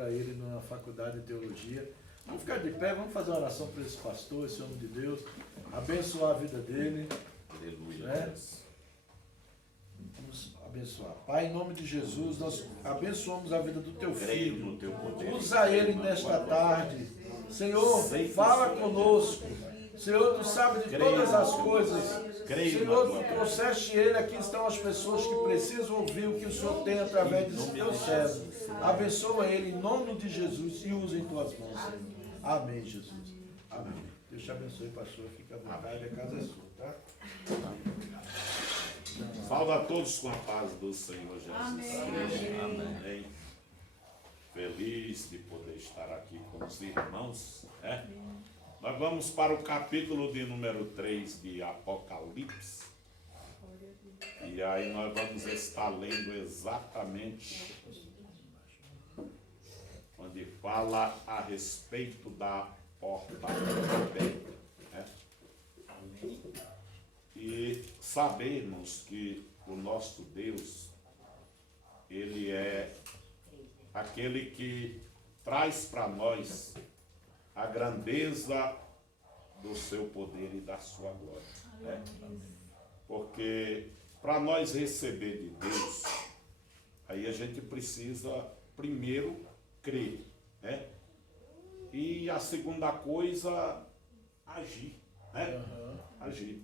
para ele na faculdade de teologia. Vamos ficar de pé, vamos fazer uma oração para esse pastor, esse homem de Deus, abençoar a vida dele. Aleluia. Né? Vamos abençoar. Pai, em nome de Jesus, nós abençoamos a vida do teu filho. No teu poder. Usa ele nesta tarde. Senhor, fala conosco. Senhor, tu sabes de todas as coisas. Senhor, tu trouxeste ele, aqui estão as pessoas que precisam ouvir o que o Senhor tem através do teu servo. Abençoa ele em nome de Jesus e usa em tuas mãos, Senhor. Amém, Jesus. Amém. Deus te abençoe, pastor. Fica à vontade, a casa é sua, tá? Salve a todos com a paz do Senhor Jesus. Amém. Amém. Feliz de poder estar aqui com os irmãos. Né? Nós vamos para o capítulo de número 3 de Apocalipse. E aí nós vamos estar lendo exatamente onde fala a respeito da porta aberta. Né? E sabemos que o nosso Deus, Ele é aquele que traz para nós a grandeza do seu poder e da sua glória. Né? Porque para nós receber de Deus, aí a gente precisa primeiro crer. Né? E a segunda coisa, agir. Né? Agir.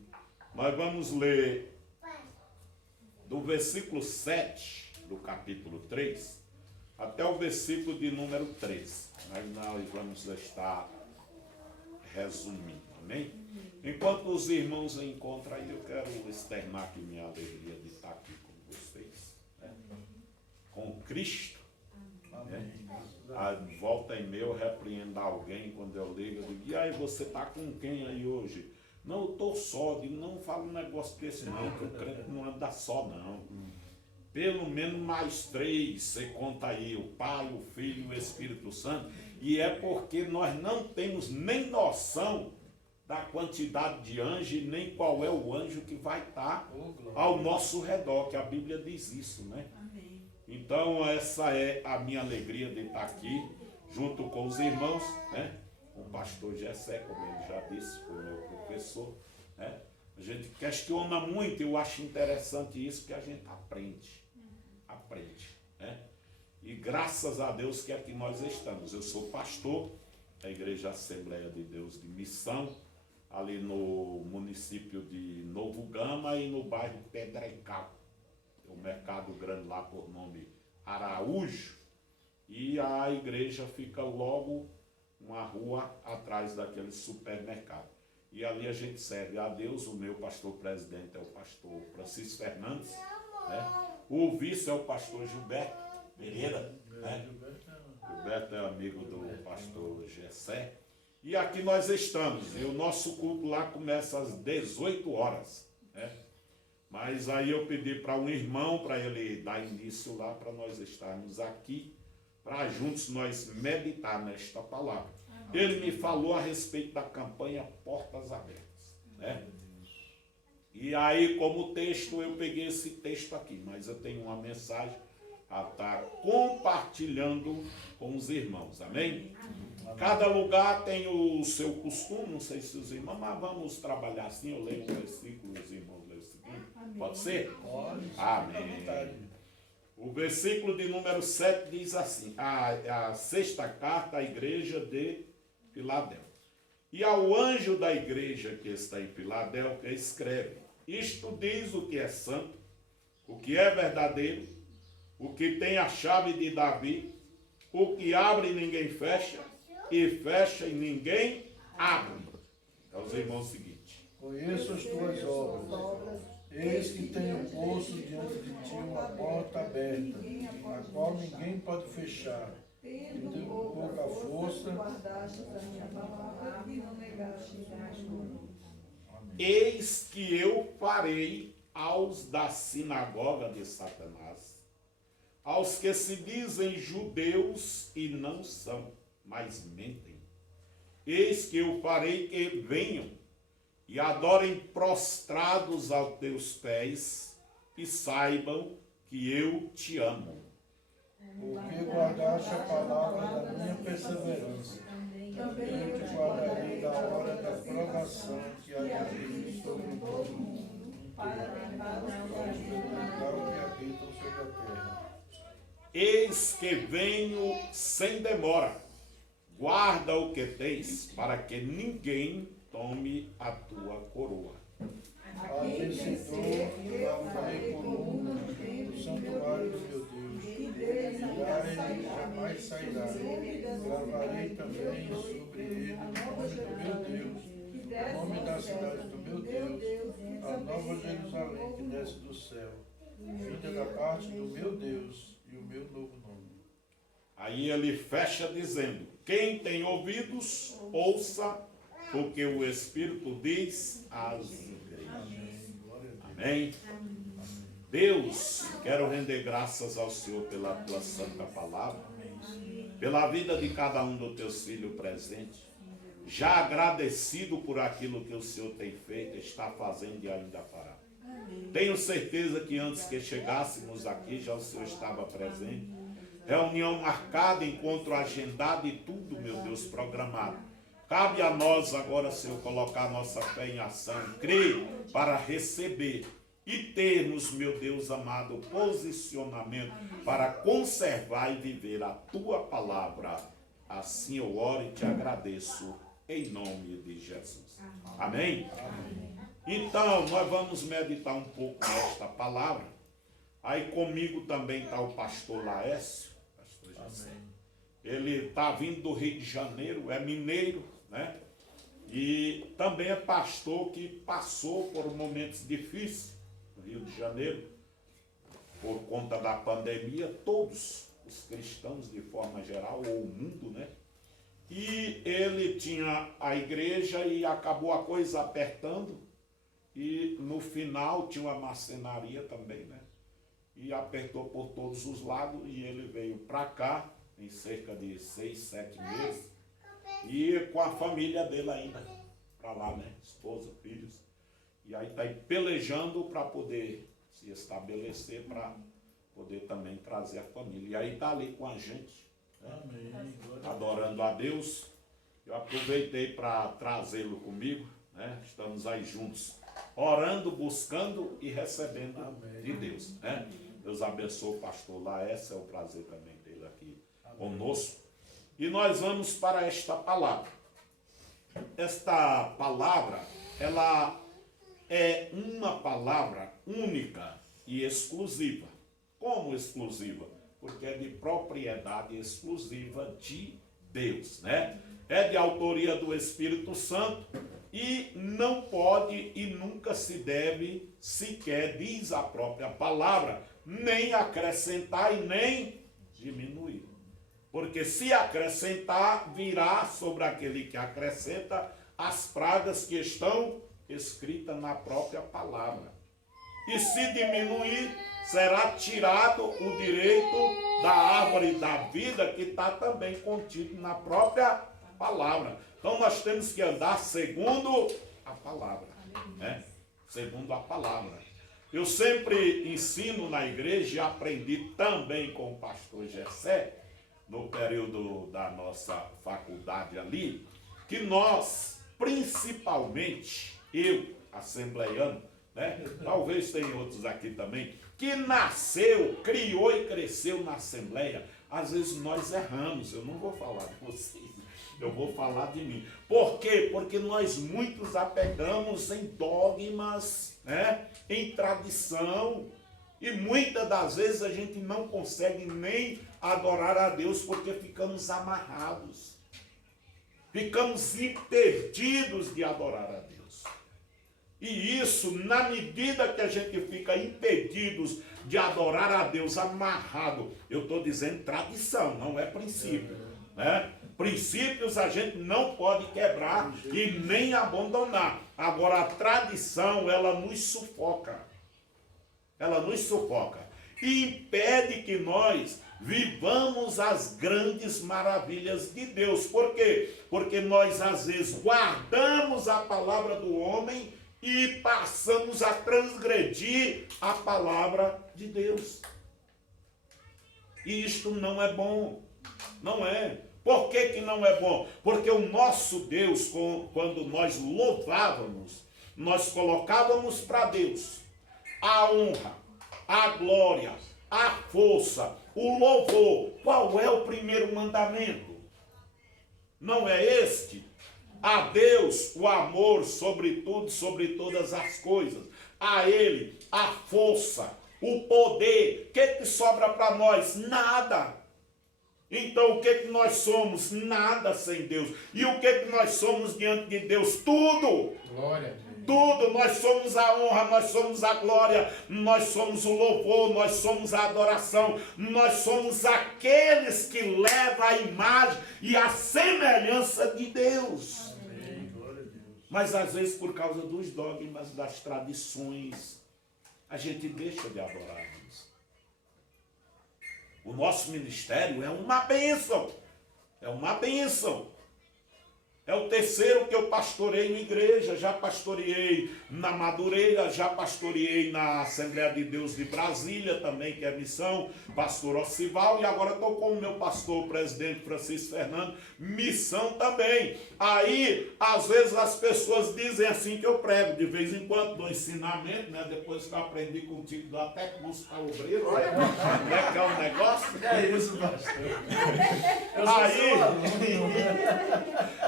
Nós vamos ler do versículo 7 do capítulo 3 até o versículo de número 13. Mas nós vamos estar resumindo, amém? Enquanto os irmãos encontram aí, eu quero externar aqui minha alegria de estar aqui com vocês, né? Com Cristo. Né? A volta e meia eu repreendo alguém quando eu ligo, eu digo, e aí você está com quem aí hoje? Não, eu estou só, digo, não fala um negócio desse não, que o crente não anda só não. Pelo menos mais 3, você conta aí, o Pai, o Filho e o Espírito Santo, e é porque nós não temos nem noção da quantidade de anjos e nem qual é o anjo que vai estar ao nosso redor, que a Bíblia diz isso, né? Amém. Então essa é a minha alegria de estar aqui, junto com os irmãos, né? O pastor Gessé, como ele já disse, foi meu professor, né? A gente questiona muito, eu acho interessante isso, que a gente aprende, né? E graças a Deus que aqui nós estamos. Eu sou pastor da Igreja Assembleia de Deus de Missão, ali no município de Novo Gama e no bairro Pedregal. Tem um mercado grande lá por nome Araújo, e a igreja fica logo uma rua atrás daquele supermercado. E ali a gente serve a Deus. O meu pastor presidente é o pastor Francisco Fernandes, né? O vice é o pastor Gilberto Pereira, né? Gilberto é amigo do pastor Gessé. E aqui nós estamos, e o nosso culto lá começa às 18 horas, né? Mas aí eu pedi para um irmão, para ele dar início lá, para nós estarmos aqui, para juntos nós meditar nesta palavra. Ele me falou a respeito da campanha Portas Abertas, né? E aí, como texto, eu peguei esse texto aqui, mas eu tenho uma mensagem a estar compartilhando com os irmãos, amém? Cada lugar tem o seu costume, não sei se os irmãos, mas vamos trabalhar assim. Eu leio um versículo, os irmãos leem o seguinte, pode ser? Pode. Amém. O versículo de número 7 diz assim, a sexta carta à igreja de Filadélfia. E ao anjo da igreja que está em Filadélfia escreve, isto diz o que é santo, o que é verdadeiro, o que tem a chave de Davi, o que abre e ninguém fecha, e fecha e ninguém abre. Então os irmãos, o seguinte. Conheço as tuas obras. Eis que tenho posto diante de ti uma porta aberta, a qual ninguém pode fechar. E tenho pouca força. Eis que eu farei aos da sinagoga de Satanás, aos que se dizem judeus e não são, mas mentem. Eis que eu farei que venham e adorem prostrados aos teus pés e saibam que eu te amo. Porque guardaste a palavra da minha perseverança, também eu te guardarei da hora da provação que há de vir sobre todo o mundo, para o que habitam sobre a terra. Eis que venho sem demora. Guarda o que tens, para que ninguém tome a tua coroa. A vencedor lavarei por um do santuário do meu Deus, e a ele jamais sairá. Gravarei também sobre ele o nome do meu Deus, o nome da cidade do meu Deus, a nova Jerusalém que desce do céu, vinda da parte do meu Deus e o meu novo nome. Aí ele fecha dizendo: quem tem ouvidos, ouça o que o Espírito diz às igrejas. Amém. Deus, quero render graças ao Senhor pela tua santa palavra, pela vida de cada um dos teus filhos presentes, já agradecido por aquilo que o Senhor tem feito, está fazendo e ainda fará. Tenho certeza que antes que chegássemos aqui, já o Senhor estava presente. Reunião marcada, encontro agendado e tudo, meu Deus, programado. Cabe a nós agora, Senhor, colocar nossa fé em ação, crer para receber e termos, meu Deus amado, posicionamento para conservar e viver a tua palavra. Assim eu oro e te agradeço em nome de Jesus. Amém? Então, nós vamos meditar um pouco nesta palavra. Aí comigo também está o pastor Laércio. Pastor José. Ele está vindo do Rio de Janeiro, é mineiro, né? E também é pastor que passou por momentos difíceis no Rio de Janeiro, por conta da pandemia, todos os cristãos de forma geral, ou o mundo, né? E ele tinha a igreja e acabou a coisa apertando, e no final tinha uma marcenaria também, né? E apertou por todos os lados, e ele veio para cá, em cerca de 6, 7 meses, e com a família dele ainda, para lá, né? Esposa, filhos. E aí está pelejando para poder se estabelecer, para poder também trazer a família. E aí está ali com a gente, né? Adorando a Deus. Eu aproveitei para trazê-lo comigo, né? Estamos aí juntos, orando, buscando e recebendo de Deus, né? Deus abençoe o pastor Laércio, é um prazer também tê-lo aqui conosco. E nós vamos para esta palavra. Esta palavra, ela é uma palavra única e exclusiva. Como exclusiva? Porque é de propriedade exclusiva de Deus, né? É de autoria do Espírito Santo e não pode e nunca se deve sequer, diz a própria palavra, nem acrescentar e nem diminuir. Porque se acrescentar, virá sobre aquele que acrescenta as pragas que estão escritas na própria palavra. E se diminuir, será tirado o direito da árvore da vida que está também contido na própria palavra. Então nós temos que andar segundo a palavra, né? Segundo a palavra. Eu sempre ensino na igreja e aprendi também com o pastor Gessé, no período da nossa faculdade ali, que nós, principalmente, eu, assembleiano, né? Talvez tenha outros aqui também, que nasceu, criou e cresceu na Assembleia. Às vezes nós erramos, eu não vou falar de vocês, eu vou falar de mim. Por quê? Porque nós muitos apegamos em dogmas, né? Em tradição, e muitas das vezes a gente não consegue nem adorar a Deus porque ficamos amarrados, ficamos impedidos de adorar a Deus. E isso, na medida que a gente fica impedidos de adorar a Deus, amarrado, eu estou dizendo tradição, não é princípio, né? Princípios a gente não pode quebrar e nem abandonar. Agora a tradição, ela nos sufoca. Ela nos sufoca e impede que nós vivamos as grandes maravilhas de Deus. Por quê? Porque nós às vezes guardamos a palavra do homem e passamos a transgredir a palavra de Deus. E isto não é bom. Não é. Por que que não é bom? Porque o nosso Deus, quando nós louvávamos, nós colocávamos para Deus a honra, a glória, a força, o louvor. Qual é o primeiro mandamento? Não é este? A Deus o amor sobre tudo, sobre todas as coisas. A Ele a força, o poder. O que sobra para nós? Nada. Então o que nós somos? Nada sem Deus. E o que nós somos diante de Deus? Tudo. Glória a Deus. Tudo. Nós somos a honra, nós somos a glória, nós somos o louvor, nós somos a adoração, nós somos aqueles que levam a imagem e a semelhança de Deus. Amém. Mas às vezes por causa dos dogmas, das tradições, a gente deixa de adorar Deus. O nosso ministério é uma bênção. É uma bênção. É o terceiro que eu pastoreio em igreja. Já pastoreei na Madureira, já pastoreei na Assembleia de Deus de Brasília também, que é missão, pastor Ocival, e agora estou com o meu pastor, o presidente Francisco Fernando, missão também. Aí, às vezes as pessoas dizem assim que eu prego, de vez em quando, dou ensinamento, né? Depois que eu aprendi contigo, dou até curso para obreiro, olha como é que é o negócio. É isso, pastor.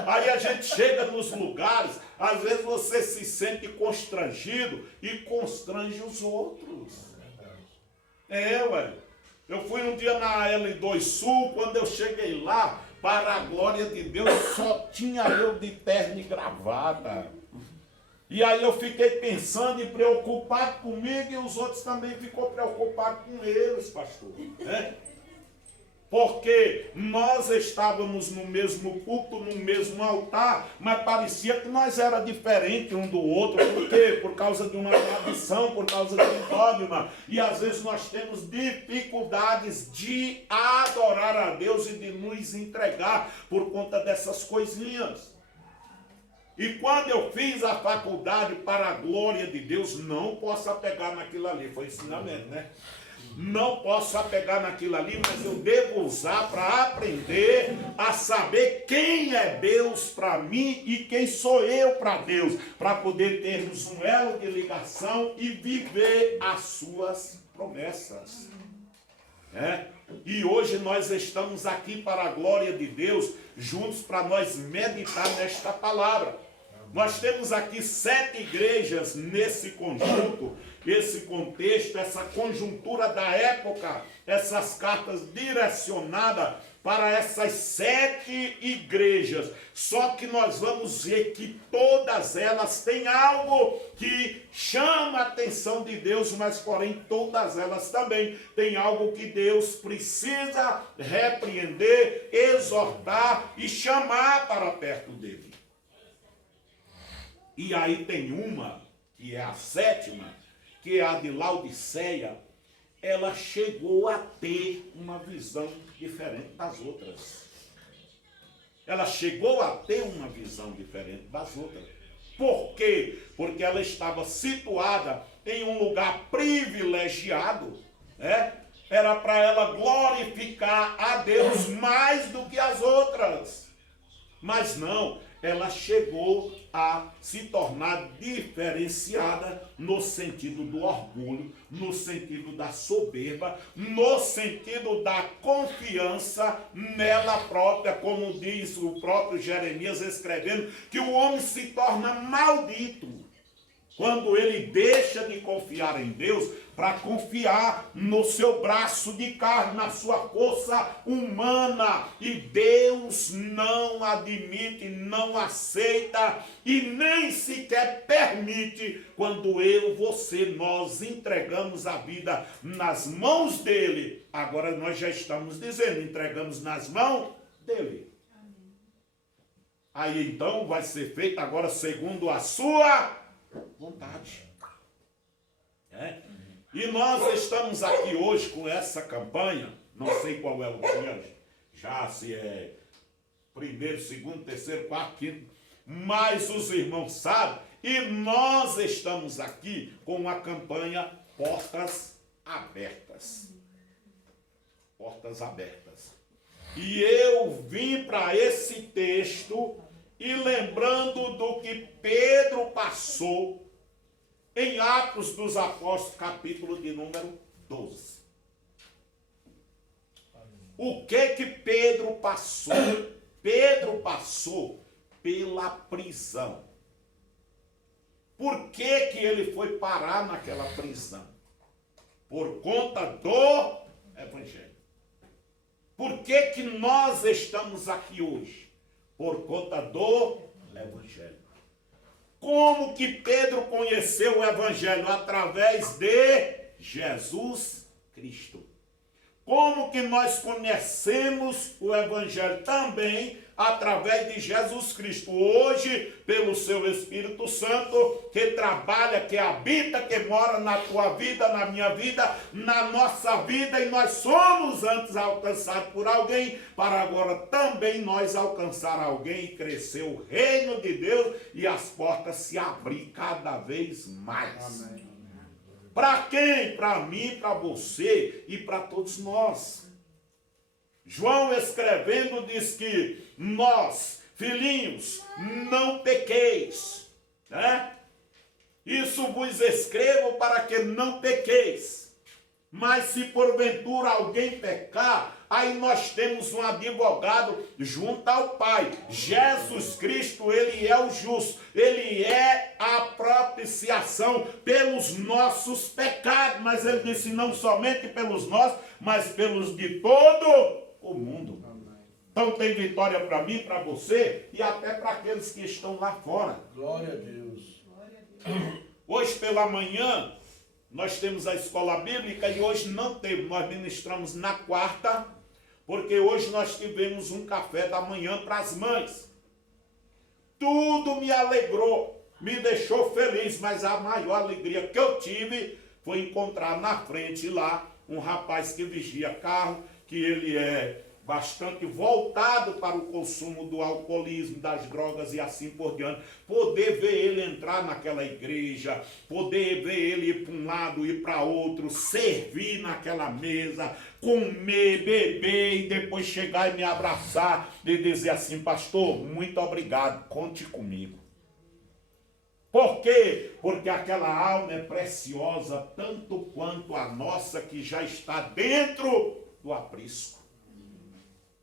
Aí a gente chega nos lugares, às vezes você se sente constrangido e constrange os outros. Ué. Eu fui um dia na L2 Sul, quando eu cheguei lá, para a glória de Deus, só tinha eu de terno e gravata. E aí eu fiquei pensando e preocupado comigo, e os outros também ficou preocupados com eles, pastor. Né? Porque nós estávamos no mesmo culto, no mesmo altar, mas parecia que nós era diferente um do outro. Por quê? Por causa de uma tradição, por causa de um dogma. E às vezes nós temos dificuldades de adorar a Deus e de nos entregar por conta dessas coisinhas. E quando eu fiz a faculdade para a glória de Deus, não posso apegar naquilo ali. Foi ensinamento, né? Não posso apegar naquilo ali, mas eu devo usar para aprender a saber quem é Deus para mim e quem sou eu para Deus, para poder termos um elo de ligação e viver as suas promessas. E hoje nós estamos aqui para a glória de Deus, juntos para nós meditar nesta palavra. Nós temos aqui 7 igrejas nesse conjunto, esse contexto, essa conjuntura da época, essas cartas direcionadas para essas 7 igrejas. Só que nós vamos ver que todas elas têm algo que chama a atenção de Deus, mas porém todas elas também têm algo que Deus precisa repreender, exortar e chamar para perto dele. E aí tem uma, que é a 7ª, que é a de Laodiceia. Ela chegou a ter uma visão diferente das outras. Ela chegou a ter uma visão diferente das outras. Por quê? Porque ela estava situada em um lugar privilegiado, né? Era para ela glorificar a Deus mais do que as outras. Mas não, ela chegou a se tornar diferenciada no sentido do orgulho, no sentido da soberba, no sentido da confiança nela própria, como diz o próprio Jeremias escrevendo, que o homem se torna maldito quando ele deixa de confiar em Deus para confiar no seu braço de carne, na sua força humana. E Deus não admite, não aceita e nem sequer permite quando eu, você, nós entregamos a vida nas mãos dele. Agora nós já estamos dizendo, entregamos nas mãos dele. Amém. Aí então vai ser feito agora segundo a sua vontade. E nós estamos aqui hoje com essa campanha, não sei qual é o dia, já se é 1º, 2º, 3º, 4º, 5º, mas os irmãos sabem, e nós estamos aqui com a campanha Portas Abertas. portas abertas. E eu vim para esse texto e lembrando do que Pedro passou em Atos dos Apóstolos, capítulo de número 12. O que Pedro passou? Pedro passou pela prisão. Por que ele foi parar naquela prisão? Por conta do Evangelho. Por que nós estamos aqui hoje? Por conta do Evangelho. Como que Pedro conheceu o Evangelho? Através de Jesus Cristo. Como que nós conhecemos o Evangelho? Também através de Jesus Cristo. Hoje, pelo seu Espírito Santo, que trabalha, que habita, que mora na tua vida, na minha vida, na nossa vida, e nós somos antes alcançados por alguém, para agora também nós alcançar alguém e crescer o reino de Deus e as portas se abrir cada vez mais. Amém. Para quem? Para mim, para você e para todos nós. João escrevendo diz que nós, filhinhos, não pequeis, né? Isso vos escrevo para que não pequeis. Mas se porventura alguém pecar, aí nós temos um advogado junto ao Pai. Jesus Cristo, ele é o justo. Ele é a propiciação pelos nossos pecados. Mas ele disse não somente pelos nossos, mas pelos de todo o mundo. Então tem vitória para mim, para você e até para aqueles que estão lá fora. Glória a Deus. Hoje pela manhã nós temos a escola bíblica e hoje não teve. Nós ministramos na quarta, porque hoje nós tivemos um café da manhã para as mães. Tudo me alegrou, me deixou feliz, mas a maior alegria que eu tive foi encontrar na frente lá um rapaz que vigia carro, que ele é bastante voltado para o consumo do alcoolismo, das drogas e assim por diante. Poder ver ele entrar naquela igreja, poder ver ele ir para um lado e para outro, servir naquela mesa, comer, beber e depois chegar e me abraçar e dizer assim: pastor, muito obrigado, conte comigo. Por quê? Porque aquela alma é preciosa tanto quanto a nossa que já está dentro do aprisco.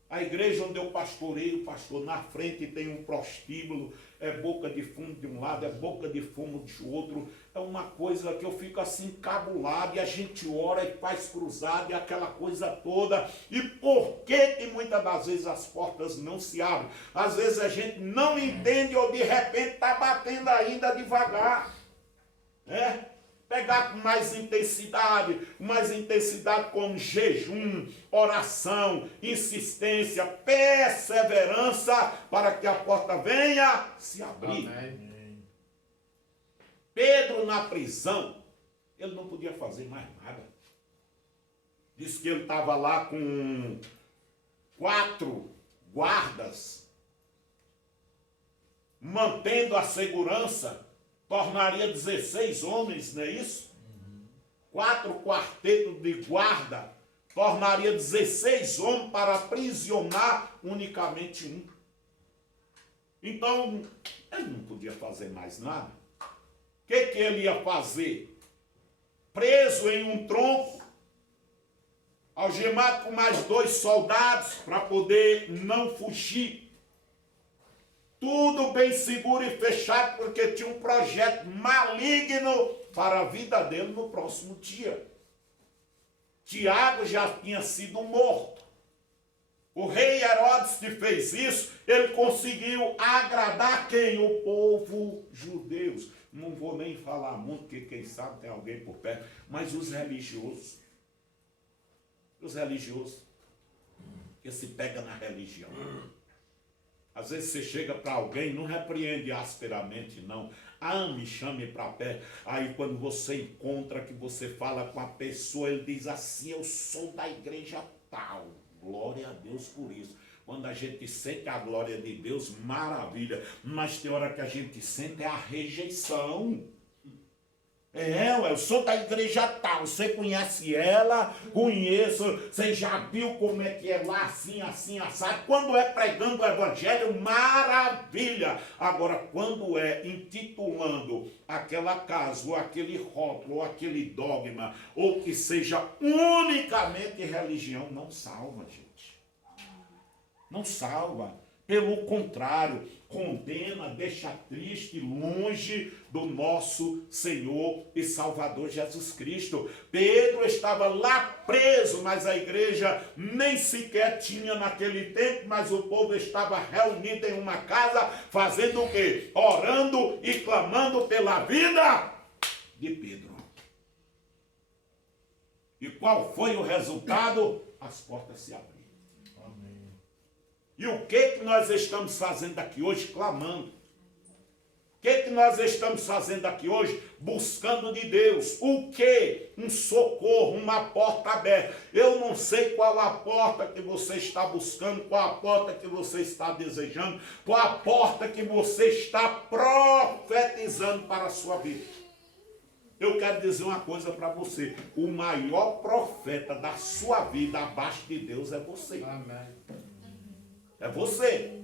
A igreja onde eu pastoreio, pastor, na frente tem um prostíbulo, é boca de fumo de um lado, é boca de fumo de outro. É uma coisa que eu fico assim encabulado, e a gente ora e faz cruzado, e aquela coisa toda. E por que muitas das vezes as portas não se abrem? Às vezes a gente não entende ou de repente está batendo ainda devagar. Pegar com mais intensidade com jejum, oração, insistência, perseverança, para que a porta venha se abrir. Amém. Pedro na prisão, ele não podia fazer mais nada. Diz que ele estava lá com 4 guardas, mantendo a segurança. Tornaria 16 homens, não é isso? 4 quartetos de guarda, tornaria 16 homens para aprisionar unicamente um. Então, ele não podia fazer mais nada. O que ele ia fazer? Preso em um tronco, algemado com mais 2 soldados, para poder não fugir. Tudo bem seguro e fechado, porque tinha um projeto maligno para a vida dele no próximo dia. Tiago já tinha sido morto. O rei Herodes que fez isso, ele conseguiu agradar quem? O povo judeu. Não vou nem falar muito, porque quem sabe tem alguém por perto, mas os religiosos. Os religiosos que se pega na religião. Às vezes você chega para alguém, não repreende asperamente, não. Me chame para perto. Aí quando você encontra, que você fala com a pessoa, ele diz assim: eu sou da igreja tal. Glória a Deus por isso. Quando a gente sente a glória de Deus, maravilha. Mas tem hora que a gente sente a rejeição. Eu sou da igreja tal, você conhece ela, conheço, você já viu como é que é lá, assim, assim, assado. Quando é pregando o evangelho, maravilha. Agora, quando é intitulando aquela casa, ou aquele rótulo, ou aquele dogma, ou que seja unicamente religião, não salva, gente. Não salva. Pelo contrário, condena, deixa triste, longe do nosso Senhor e Salvador Jesus Cristo. Pedro estava lá preso, mas a igreja nem sequer tinha naquele tempo, mas o povo estava reunido em uma casa, fazendo o quê? Orando e clamando pela vida de Pedro. E qual foi o resultado? As portas se abriram. E o que nós estamos fazendo aqui hoje? Clamando. O que nós estamos fazendo aqui hoje? Buscando de Deus. O que? Um socorro, uma porta aberta. Eu não sei qual a porta que você está buscando, qual a porta que você está desejando, qual a porta que você está profetizando para a sua vida. Eu quero dizer uma coisa para você. O maior profeta da sua vida abaixo de Deus é você. Amém. É você.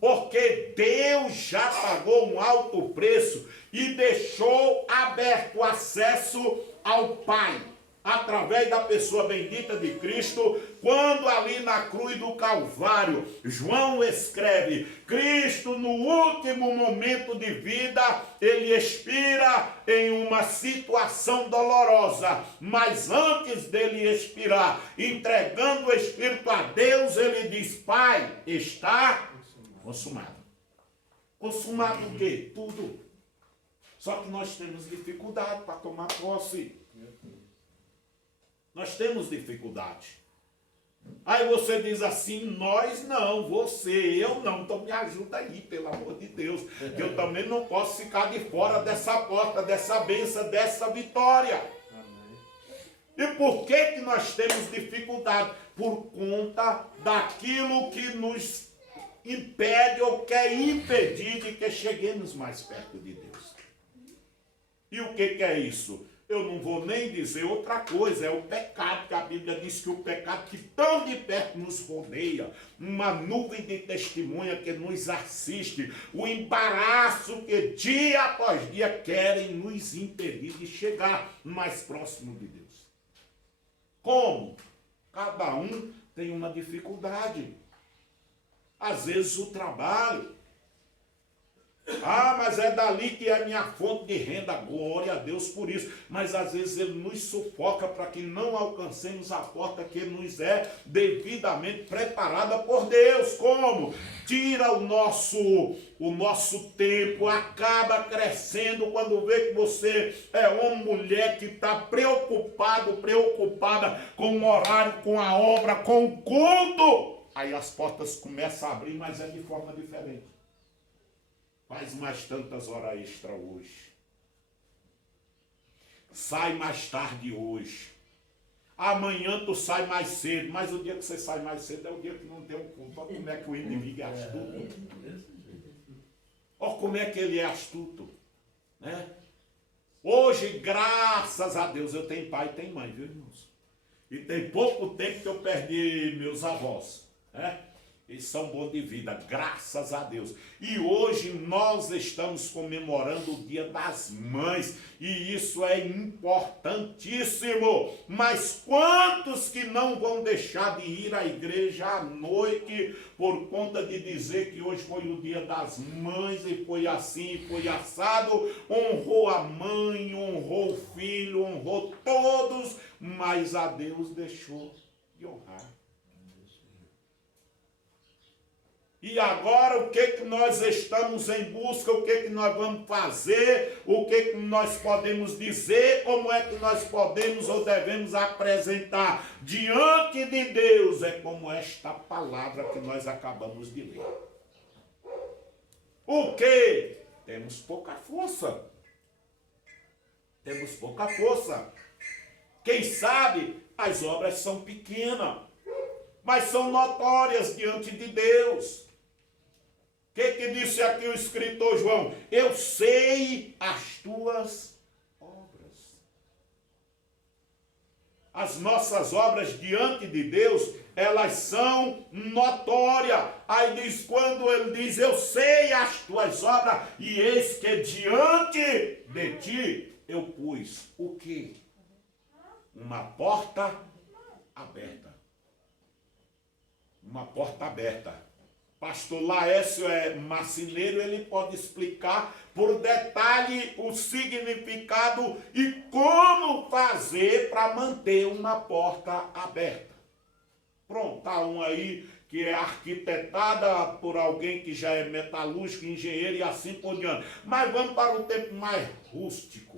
Porque Deus já pagou um alto preço e deixou aberto o acesso ao Pai, através da pessoa bendita de Cristo, quando ali na cruz do Calvário, João escreve, Cristo no último momento de vida, ele expira em uma situação dolorosa, mas antes dele expirar, entregando o Espírito a Deus, ele diz, Pai, está consumado. Consumado o quê? Tudo. Só que nós temos dificuldade para tomar posse. Nós temos dificuldade. Aí você diz assim, nós não, você, eu não, então me ajuda aí, pelo amor de Deus, que eu também não posso ficar de fora dessa porta, dessa bênção, dessa vitória. E por que nós temos dificuldade? Por conta daquilo que nos impede ou quer impedir de que cheguemos mais perto de Deus. E o que é isso? Eu não vou nem dizer outra coisa, é o pecado, que a Bíblia diz que o pecado que tão de perto nos rodeia, uma nuvem de testemunha que nos assiste, o embaraço que dia após dia querem nos impedir de chegar mais próximo de Deus. Como? Cada um tem uma dificuldade. Às vezes o trabalho. Mas é dali que é a minha fonte de renda, glória a Deus por isso. Mas às vezes ele nos sufoca para que não alcancemos a porta que nos é devidamente preparada por Deus. Como? Tira o nosso tempo, acaba crescendo quando vê que você é uma mulher que está preocupada com o horário, com a obra, com o culto. Aí as portas começam a abrir, mas é de forma diferente. Faz mais tantas horas extra hoje. Sai mais tarde hoje. Amanhã tu sai mais cedo, mas o dia que você sai mais cedo é o dia que não tem um culto. Olha como é que o inimigo é astuto. Olha como é que ele é astuto. Né? Hoje, graças a Deus, eu tenho pai e tenho mãe, viu, irmãos? E tem pouco tempo que eu perdi meus avós. Né? Eles são bons de vida, graças a Deus. E hoje nós estamos comemorando o Dia das Mães. E isso é importantíssimo. Mas quantos que não vão deixar de ir à igreja à noite por conta de dizer que hoje foi o Dia das Mães e foi assim, foi assado? Honrou a mãe, honrou o filho, honrou todos, mas a Deus deixou de honrar. E agora o que nós estamos em busca, o que nós vamos fazer, o que nós podemos dizer, como é que nós podemos ou devemos apresentar diante de Deus, é como esta palavra que nós acabamos de ler. O que? Temos pouca força. Temos pouca força. Quem sabe as obras são pequenas, mas são notórias diante de Deus. O que disse aqui o escritor João? Eu sei as tuas obras. as nossas obras diante de Deus, elas são notórias. Aí diz, quando ele diz, eu sei as tuas obras, e eis que diante de ti eu pus o quê? Uma porta aberta. Uma porta aberta. Pastor Laércio é marceneiro, ele pode explicar por detalhe o significado e como fazer para manter uma porta aberta. Pronto, tá um aí que é arquitetada por alguém que já é metalúrgico, engenheiro e assim por diante. Mas vamos para o tempo mais rústico,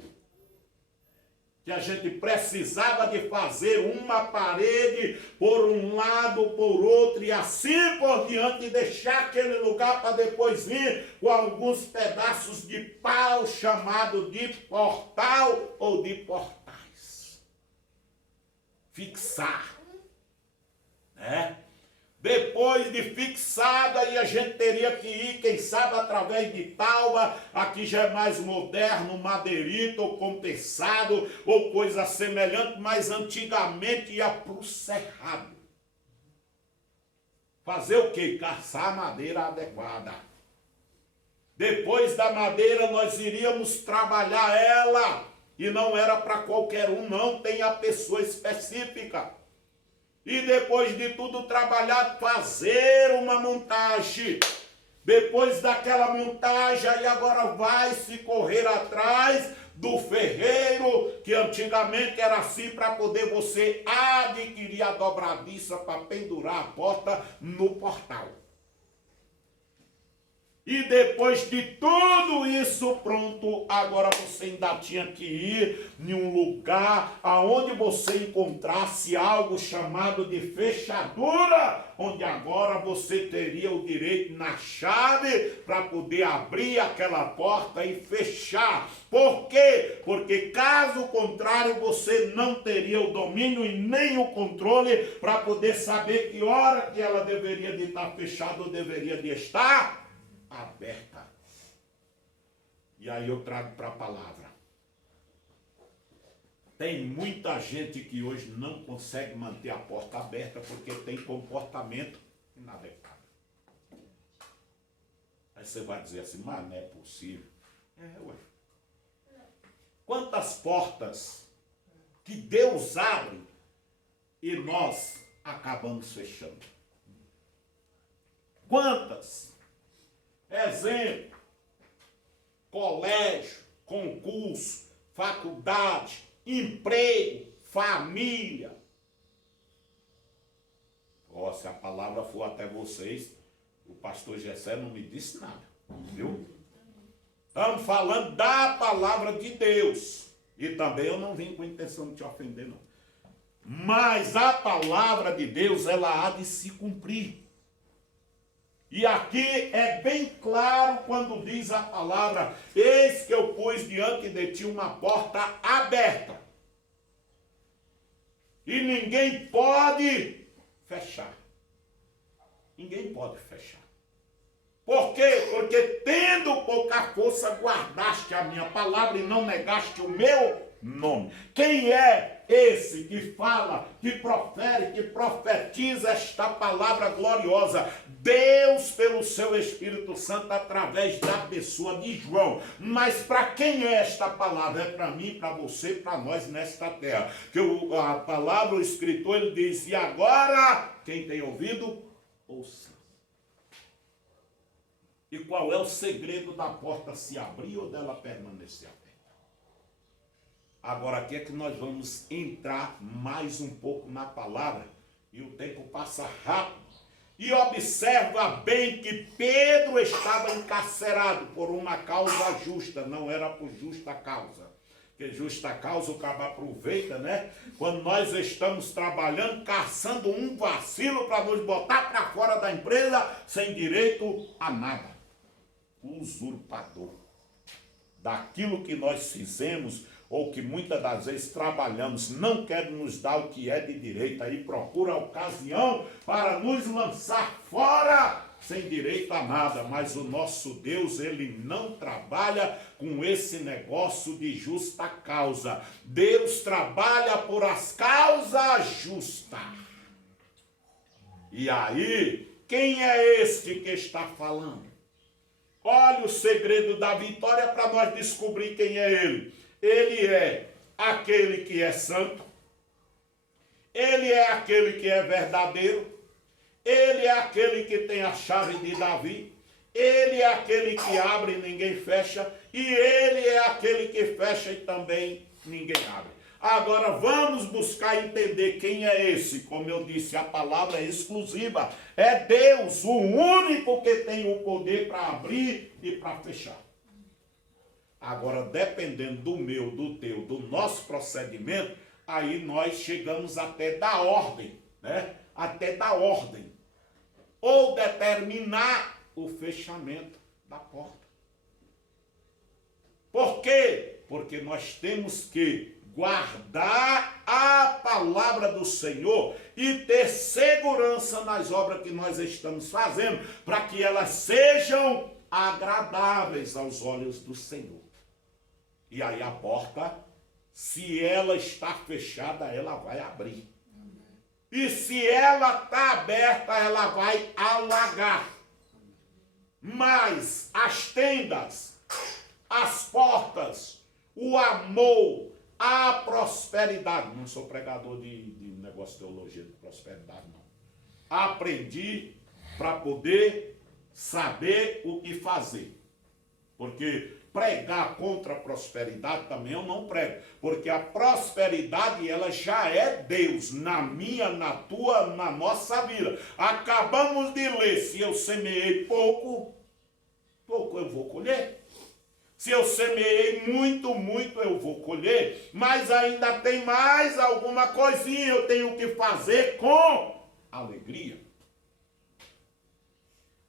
que a gente precisava de fazer uma parede por um lado, por outro e assim por diante, e deixar aquele lugar para depois vir com alguns pedaços de pau chamado de portal ou de portais. Fixar, né? Depois de fixada, aí a gente teria que ir, quem sabe, através de tauba, aqui já é mais moderno, madeirito ou compensado, ou coisa semelhante, mas antigamente ia para o cerrado. Fazer o quê? Caçar a madeira adequada. Depois da madeira, nós iríamos trabalhar ela, e não era para qualquer um, não, tem a pessoa específica. E depois de tudo trabalhado, fazer uma montagem. Depois daquela montagem, aí agora vai se correr atrás do ferreiro, que antigamente era assim, para poder você adquirir a dobradiça para pendurar a porta no portal. E depois de tudo isso pronto, agora você ainda tinha que ir em um lugar aonde você encontrasse algo chamado de fechadura, onde agora você teria o direito na chave para poder abrir aquela porta e fechar. Por quê? Porque caso contrário você não teria o domínio e nem o controle para poder saber que hora que ela deveria de estar fechada ou deveria de estar aberta. E aí eu trago para a palavra. Tem muita gente que hoje não consegue manter a porta aberta porque tem comportamento inadequado. Aí você vai dizer assim, mas não é possível. Ué. Quantas portas que Deus abre e nós acabamos fechando? Quantas? Exemplo, colégio, concurso, faculdade, emprego, família. Se a palavra for até vocês, o pastor Gessé não me disse nada, viu? Estamos falando da palavra de Deus. E também eu não vim com a intenção de te ofender, não. Mas a palavra de Deus, ela há de se cumprir. E aqui é bem claro quando diz a palavra, eis que eu pus diante de ti uma porta aberta. E ninguém pode fechar. Ninguém pode fechar. Por quê? Porque tendo pouca força, guardaste a minha palavra e não negaste o meu nome. Quem é esse que fala, que profere, que profetiza esta palavra gloriosa? Deus, pelo seu Espírito Santo, através da pessoa de João. Mas para quem é esta palavra? É para mim, para você, para nós nesta terra. Que a palavra, o escritor, ele diz, e agora, quem tem ouvido, ouça. E qual é o segredo da porta se abrir ou dela permanecer aberta? Agora aqui é que nós vamos entrar mais um pouco na palavra. E o tempo passa rápido. E observa bem que Pedro estava encarcerado por uma causa justa. Não era por justa causa. Porque justa causa o cabo aproveita, né? Quando nós estamos trabalhando, caçando um vacilo para nos botar para fora da empresa sem direito a nada. Usurpador. Daquilo que nós fizemos ou que muitas das vezes trabalhamos, não quer nos dar o que é de direito, aí procura a ocasião para nos lançar fora sem direito a nada, mas o nosso Deus, ele não trabalha com esse negócio de justa causa. Deus trabalha por as causas justas. E aí, quem é este que está falando? Olha o segredo da vitória para nós descobrir quem é ele. Ele é aquele que é santo, ele é aquele que é verdadeiro, ele é aquele que tem a chave de Davi, ele é aquele que abre e ninguém fecha, e ele é aquele que fecha e também ninguém abre. Agora vamos buscar entender quem é esse. Como eu disse, a palavra é exclusiva. É Deus, o único que tem o poder para abrir e para fechar. Agora, dependendo do meu, do teu, do nosso procedimento, aí nós chegamos até da ordem, né? Até da ordem. Ou determinar o fechamento da porta. Por quê? Porque nós temos que guardar a palavra do Senhor e ter segurança nas obras que nós estamos fazendo, para que elas sejam agradáveis aos olhos do Senhor. E aí a porta, se ela está fechada, ela vai abrir. E se ela está aberta, ela vai alagar. Mas as tendas, as portas, o amor, a prosperidade. Não sou pregador de negócio de teologia de prosperidade, não. Aprendi para poder saber o que fazer. Porque pregar contra a prosperidade também eu não prego. Porque a prosperidade, ela já é Deus na minha, na tua, na nossa vida. Acabamos de ler, se eu semeei pouco, pouco eu vou colher. Se eu semeei muito, muito eu vou colher. Mas ainda tem mais alguma coisinha eu tenho que fazer com alegria.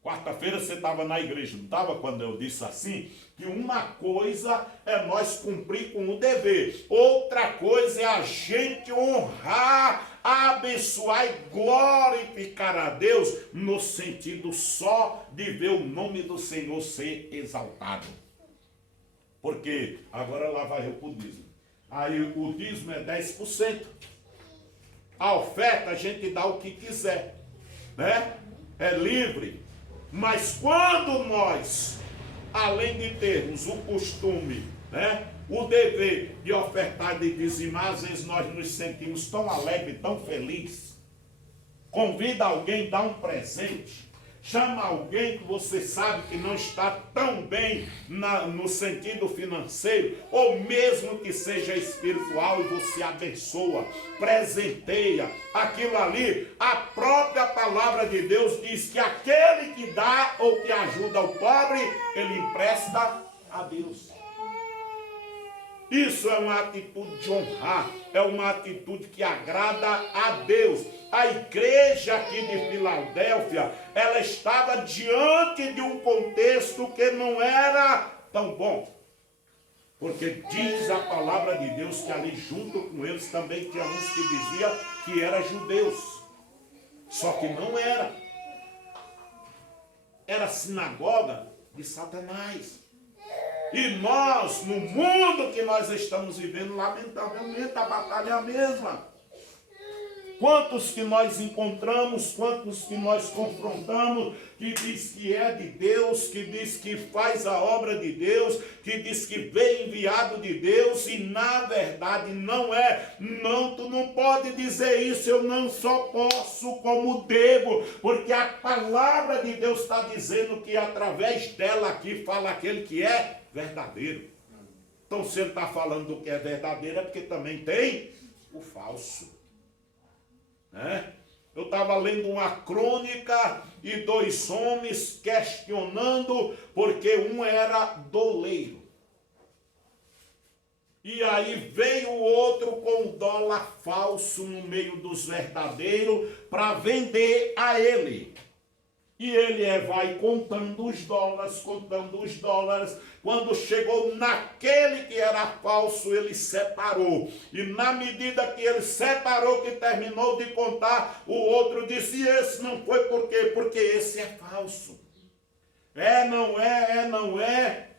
Quarta-feira você estava na igreja, não estava? Quando eu disse assim, que uma coisa é nós cumprir com o dever. Outra coisa é a gente honrar, abençoar e glorificar a Deus no sentido só de ver o nome do Senhor ser exaltado. Porque agora lá vai eu para o dízimo. Aí o dízimo é 10%. A oferta a gente dá o que quiser, né? É livre. Mas quando nós, além de termos o costume, né, o dever de ofertar, de dizimar, às vezes nós nos sentimos tão alegres, tão felizes. Convida alguém, dá um presente. Chama alguém que você sabe que não está tão bem no sentido financeiro, ou mesmo que seja espiritual, e você abençoa, presenteia aquilo ali. A própria palavra de Deus diz que aquele que dá ou que ajuda o pobre, ele empresta a Deus. Isso é uma atitude de honrar, é uma atitude que agrada a Deus. A igreja aqui de Filadélfia, ela estava diante de um contexto que não era tão bom. Porque diz a palavra de Deus que ali junto com eles também tinha uns que diziam que eram judeus. Só que não era. Era sinagoga de Satanás. E nós, no mundo que nós estamos vivendo, lamentavelmente, a batalha é a mesma. Quantos que nós encontramos, quantos que nós confrontamos, que diz que é de Deus, que diz que faz a obra de Deus, que diz que veio enviado de Deus, e na verdade não é. Não, tu não pode dizer isso, eu não só posso como devo, porque a palavra de Deus está dizendo que através dela aqui fala aquele que é verdadeiro. Então se ele está falando do que é verdadeiro, é porque também tem o falso. Eu estava lendo uma crônica e dois homens questionando, porque um era doleiro. E aí veio o outro com o dólar falso no meio dos verdadeiros para vender a ele. E ele vai contando os dólares. Quando chegou naquele que era falso, ele separou. E na medida que ele separou, que terminou de contar, o outro disse, esse não foi por quê? Porque esse é falso. Não é.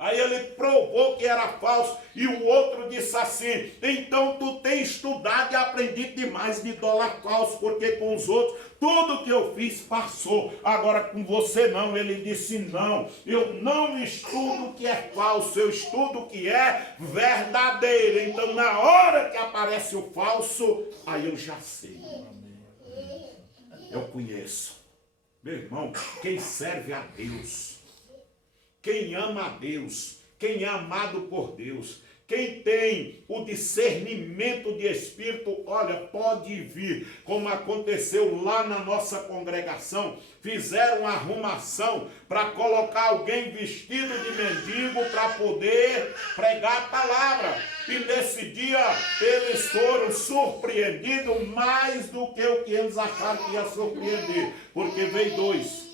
Aí ele provou que era falso, e o outro disse assim, então tu tens estudado e aprendido demais de dólar falso, porque com os outros, tudo que eu fiz passou, agora com você não. Ele disse, não, eu não estudo o que é falso, eu estudo o que é verdadeiro. Então na hora que aparece o falso, aí eu já sei, eu conheço. Meu irmão, quem serve a Deus, quem ama a Deus, quem é amado por Deus, quem tem o discernimento de espírito, olha, pode vir, como aconteceu lá na nossa congregação, fizeram uma arrumação para colocar alguém vestido de mendigo para poder pregar a palavra. E nesse dia eles foram surpreendidos mais do que o que eles acharam que ia surpreender, porque veio dois.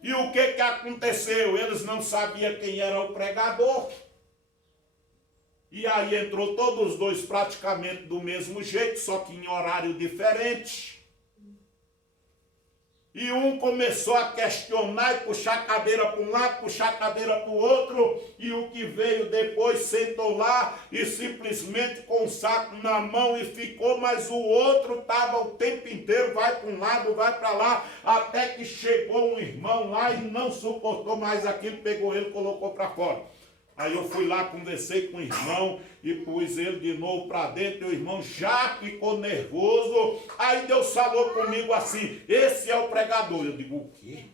E o que aconteceu? Eles não sabiam quem era o pregador. E aí entrou todos os dois praticamente do mesmo jeito, só que em horário diferente. E um começou a questionar e puxar a cadeira para um lado, puxar a cadeira para o outro. E o que veio depois sentou lá e simplesmente com o saco na mão e ficou. Mas o outro estava o tempo inteiro, vai para um lado, vai para lá. Até que chegou um irmão lá e não suportou mais aquilo, pegou ele e colocou para fora. Aí eu fui lá, conversei com o irmão e pus ele de novo para dentro. E o irmão já ficou nervoso. Aí Deus falou comigo assim, esse é o pregador. Eu digo, o quê?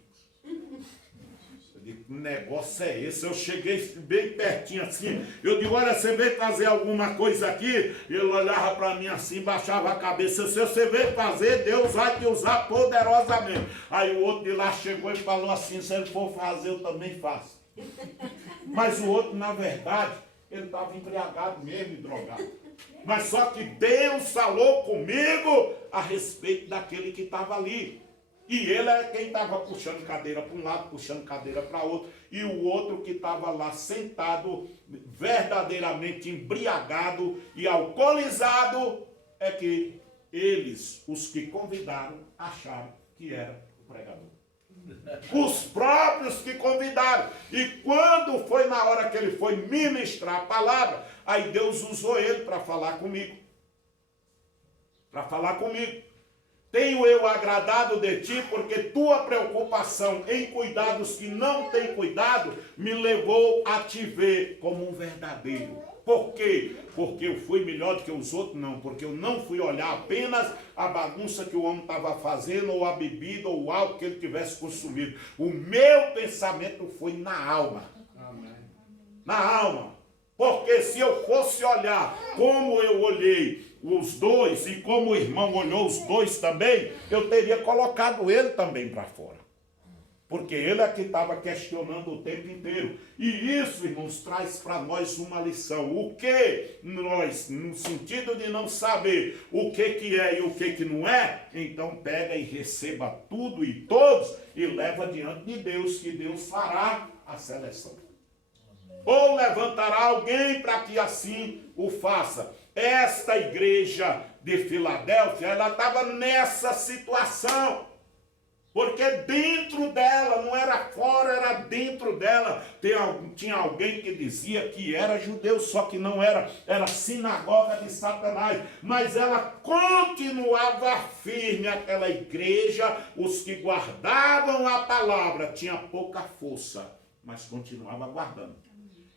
Eu digo, que negócio é esse? Eu cheguei bem pertinho assim. Eu digo, olha, você veio fazer alguma coisa aqui? Ele olhava para mim assim, baixava a cabeça. Se você veio fazer, Deus vai te usar poderosamente. Aí o outro de lá chegou e falou assim, se ele for fazer, eu também faço. Mas o outro, na verdade, ele estava embriagado mesmo e drogado. Mas só que Deus falou comigo a respeito daquele que estava ali. E ele é quem estava puxando cadeira para um lado, puxando cadeira para outro. E o outro que estava lá sentado, verdadeiramente embriagado e alcoolizado, é que eles, os que convidaram, acharam que era o pregador. Os próprios que convidaram. E quando foi na hora que ele foi ministrar a palavra, aí Deus usou ele para falar comigo. Tenho eu agradado de ti, porque tua preocupação em cuidar dos que não têm cuidado me levou a te ver como um verdadeiro. Por quê? Porque eu fui melhor do que os outros? Não, porque eu não fui olhar apenas a bagunça que o homem estava fazendo, ou a bebida, ou o álcool que ele tivesse consumido. O meu pensamento foi na alma. Amém. Na alma. Porque se eu fosse olhar como eu olhei os dois, e como o irmão olhou os dois também, eu teria colocado ele também para fora. Porque ele é que estava questionando o tempo inteiro. E isso, irmãos, traz para nós uma lição. O que nós, no sentido de não saber o que é e o que não é, então pega e receba tudo e todos e leva diante de Deus, que Deus fará a seleção. Ou levantará alguém para que assim o faça. Esta igreja de Filadélfia, ela estava nessa situação. Porque dentro dela, não era fora, era dentro dela. Tinha alguém que dizia que era judeu, só que não era. Era sinagoga de Satanás. Mas ela continuava firme, aquela igreja. Os que guardavam a palavra tinha pouca força, mas continuava guardando.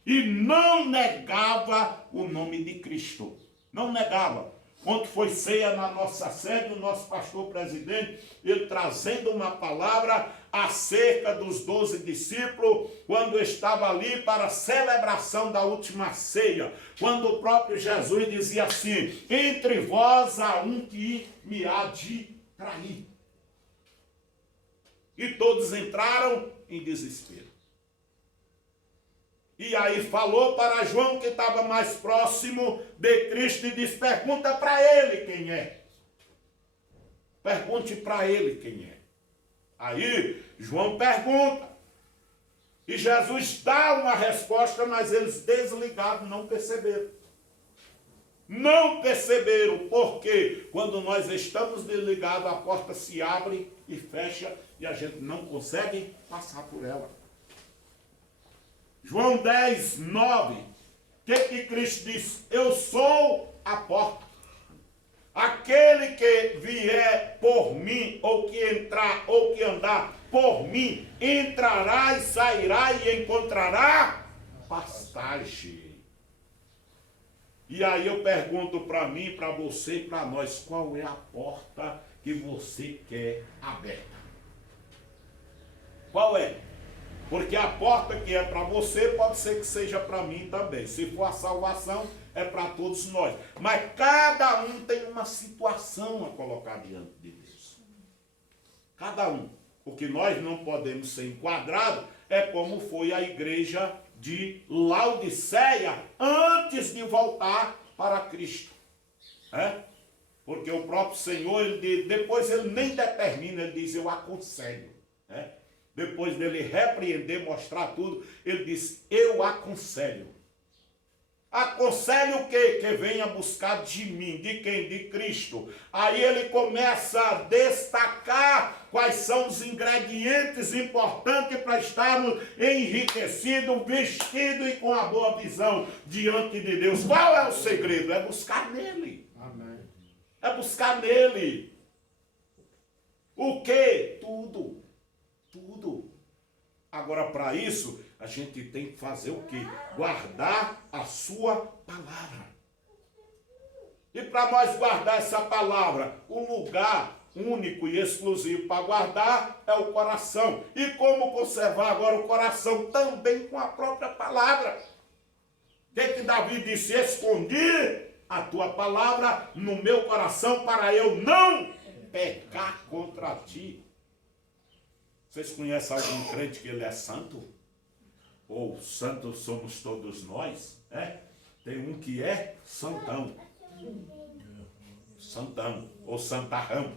E não negava o nome de Cristo. Não negava. Quando foi ceia na nossa sede, o nosso pastor presidente, ele trazendo uma palavra acerca dos 12 discípulos, quando estava ali para a celebração da última ceia, quando o próprio Jesus dizia assim, entre vós há um que me há de trair. E todos entraram em desespero. E aí falou para João, que estava mais próximo de Cristo, e disse, pergunta para ele quem é. Pergunte para ele quem é. Aí João pergunta. E Jesus dá uma resposta, mas eles desligados não perceberam. Não perceberam, porque quando nós estamos desligados, a porta se abre e fecha e a gente não consegue passar por ela. João 10, 9. O que Cristo diz? Eu sou a porta. Aquele que vier por mim, ou que entrar, ou que andar por mim, entrará e sairá e encontrará pastagem. E aí eu pergunto para mim, para você e para nós, qual é a porta que você quer aberta? Qual é? Porque a porta que é para você pode ser que seja para mim também. Se for a salvação, é para todos nós. Mas cada um tem uma situação a colocar diante de Deus. Cada um. O que nós não podemos ser enquadrados é como foi a igreja de Laodiceia antes de voltar para Cristo. Porque o próprio Senhor, depois ele nem determina, ele diz, eu aconselho. Depois dele repreender, mostrar tudo, ele diz, eu aconselho. Aconselho o quê? Que venha buscar de mim. De quem? De Cristo. Aí ele começa a destacar quais são os ingredientes importantes para estarmos enriquecidos, vestidos e com a boa visão diante de Deus. Qual é o segredo? É buscar nele. Amém. É buscar nele. O quê? Tudo. Tudo. Agora, para isso, a gente tem que fazer o quê? Guardar a sua palavra. E para nós guardar essa palavra, o lugar único e exclusivo para guardar é o coração. E como conservar agora o coração? Também com a própria palavra. O que Davi disse? Escondi a tua palavra no meu coração para eu não pecar contra ti. Vocês conhecem algum crente que ele é santo? Ou santos somos todos nós? Tem um que é santão. Santão ou santarrão.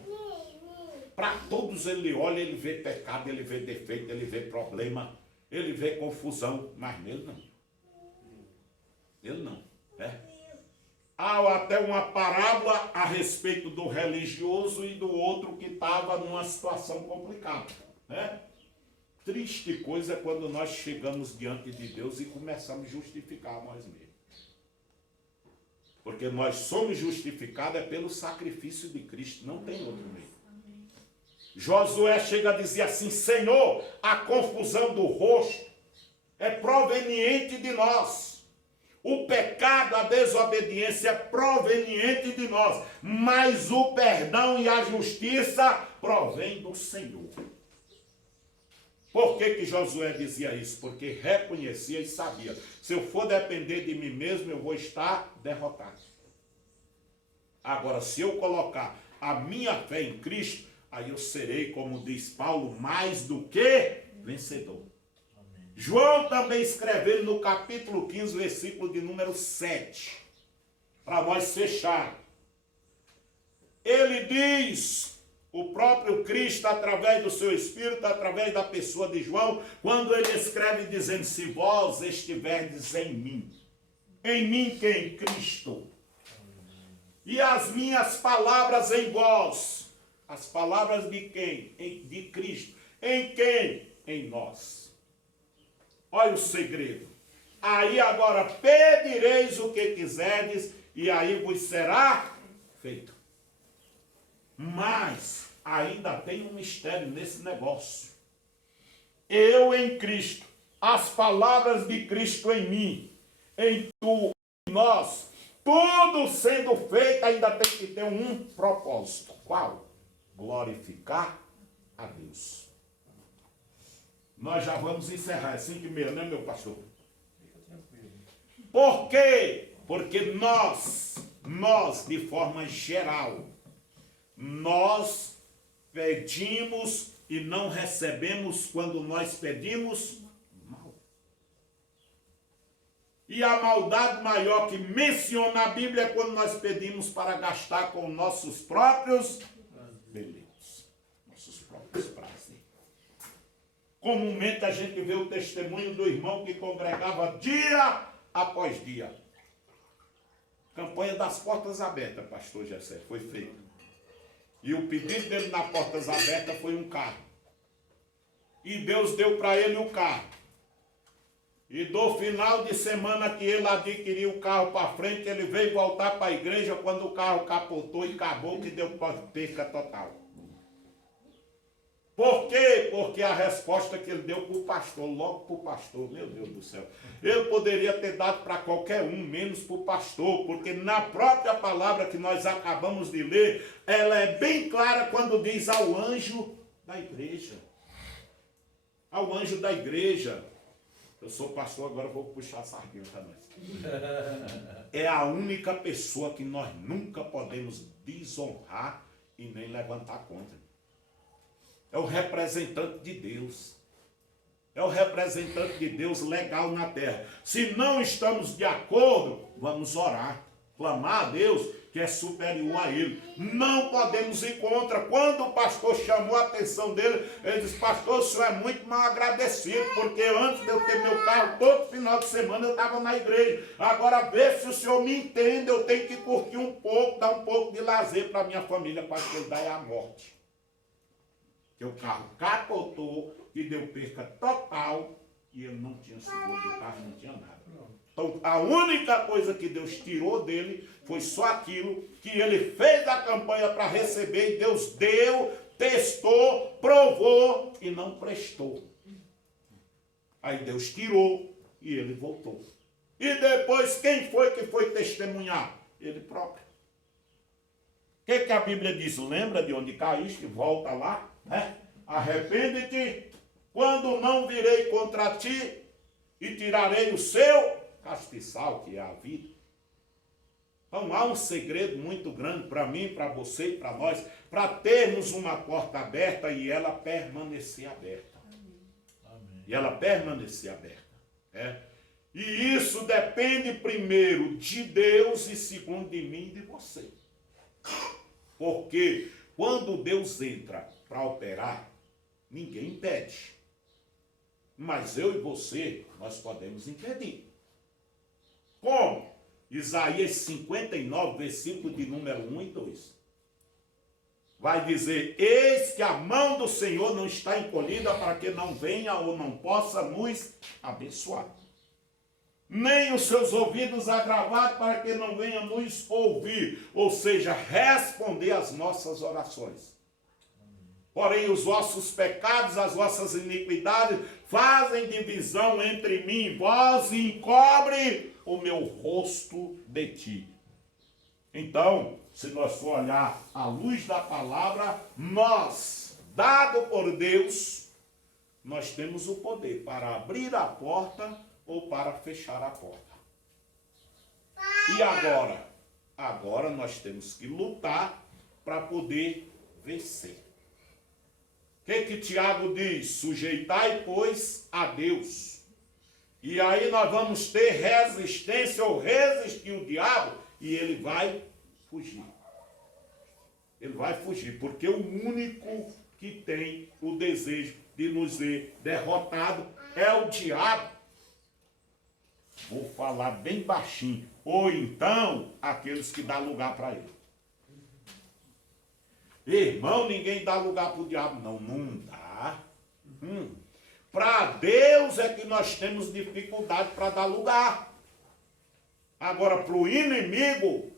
Para todos ele olha, ele vê pecado, ele vê defeito, ele vê problema, ele vê confusão, mas nele não. Ele não. Há até uma parábola a respeito do religioso e do outro que estava numa situação complicada. Triste coisa é quando nós chegamos diante de Deus e começamos a justificar nós mesmos. Porque nós somos justificados pelo sacrifício de Cristo, não tem outro meio. Josué chega a dizer assim, Senhor, a confusão do rosto é proveniente de nós. O pecado, a desobediência é proveniente de nós. Mas o perdão e a justiça provém do Senhor. Por que Josué dizia isso? Porque reconhecia e sabia. Se eu for depender de mim mesmo, eu vou estar derrotado. Agora, se eu colocar a minha fé em Cristo, aí eu serei, como diz Paulo, mais do que vencedor. Amém. João também escreveu no capítulo 15, versículo de número 7. Para nós fechar. Ele diz... O próprio Cristo, através do seu Espírito, através da pessoa de João, quando ele escreve dizendo, se vós estiverdes em mim quem? Cristo. E as minhas palavras em vós. As palavras de quem? De Cristo. Em quem? Em nós. Olha o segredo. Aí agora pedireis o que quiserdes, e aí vos será feito. Mas ainda tem um mistério nesse negócio. Eu em Cristo, as palavras de Cristo em mim, em tu, em nós, tudo sendo feito ainda tem que ter um propósito. Qual? Glorificar a Deus. Nós já vamos encerrar, é 5h30, né, meu pastor? Por quê? Porque nós, de forma geral, nós pedimos e não recebemos quando nós pedimos mal. E a maldade maior que menciona a Bíblia é quando nós pedimos para gastar com nossos próprios deleites. Comumente a gente vê o testemunho do irmão que congregava dia após dia. Campanha das portas abertas, pastor Gessé, foi feita. E o pedido dele na portas abertas foi um carro. E Deus deu para ele o carro. E do final de semana que ele adquiriu o carro para frente, ele veio voltar para a igreja quando o carro capotou e acabou, que deu perca total. Por quê? Porque a resposta que ele deu para o pastor, logo para o pastor, meu Deus do céu, ele poderia ter dado para qualquer um, menos para o pastor, porque na própria palavra que nós acabamos de ler, ela é bem clara quando diz ao anjo da igreja. Ao anjo da igreja. Eu sou pastor, agora vou puxar a sardinha para nós. É a única pessoa que nós nunca podemos desonrar e nem levantar contra. É o representante de Deus. É o representante de Deus legal na terra. Se não estamos de acordo, vamos orar. Clamar a Deus que é superior a ele. Não podemos ir contra. Quando o pastor chamou a atenção dele, ele disse, pastor, o senhor é muito mal agradecido, porque antes de eu ter meu carro, todo final de semana eu estava na igreja. Agora vê se o senhor me entende, eu tenho que curtir um pouco, dar um pouco de lazer para minha família, para que ele dê a morte. Que o carro capotou e deu perca total e ele não tinha seguro do carro, não tinha nada. Então, a única coisa que Deus tirou dele foi só aquilo que ele fez a campanha para receber e Deus deu, testou, provou e não prestou. Aí Deus tirou e ele voltou. E depois, quem foi que foi testemunhar? Ele próprio. O que a Bíblia diz? Lembra de onde caíste? Volta lá. Arrepende-te, quando não virei contra ti e tirarei o seu castiçal, que é a vida. Então há um segredo muito grande para mim, para você e para nós, para termos uma porta aberta e ela permanecer aberta. Amém. E ela permanecer aberta. E isso depende primeiro de Deus e segundo de mim e de você. Porque quando Deus entra para operar, ninguém impede. Mas eu e você, nós podemos impedir. Como? Isaías 59, versículo de número 1 e 2. Vai dizer, eis que a mão do Senhor não está encolhida para que não venha ou não possa nos abençoar. Nem os seus ouvidos agravados para que não venha nos ouvir. Ou seja, responder às nossas orações. Porém, os vossos pecados, as vossas iniquidades, fazem divisão entre mim e vós e encobre o meu rosto de ti. Então, se nós for olhar à luz da palavra, nós, dado por Deus, nós temos o poder para abrir a porta ou para fechar a porta. E agora? Agora nós temos que lutar para poder vencer. O que Tiago diz? Sujeitai, pois, a Deus. E aí nós vamos ter resistência ou resistir o diabo e ele vai fugir. Ele vai fugir, porque o único que tem o desejo de nos ver derrotado é o diabo. Vou falar bem baixinho. Ou então, aqueles que dão lugar para ele. Irmão, ninguém dá lugar para o diabo. Não dá. Para Deus é que nós temos dificuldade para dar lugar. Agora, para o inimigo...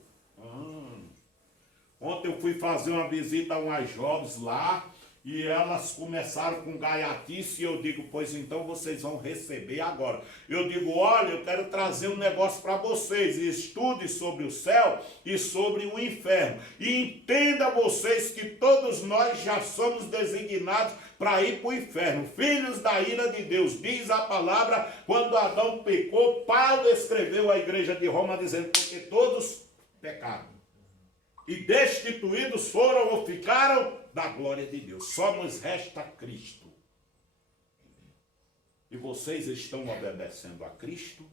Ontem eu fui fazer uma visita a umas jovens lá e elas começaram com gaiatice e eu digo, pois então vocês vão receber agora. Eu digo, olha, eu quero trazer um negócio para vocês. Estude sobre o céu e sobre o inferno. E entenda vocês que todos nós já somos designados para ir para o inferno. Filhos da ira de Deus, diz a palavra, quando Adão pecou, Paulo escreveu à igreja de Roma dizendo, porque todos pecaram. E destituídos foram ou ficaram da glória de Deus. Só nos resta Cristo. E vocês estão obedecendo a Cristo?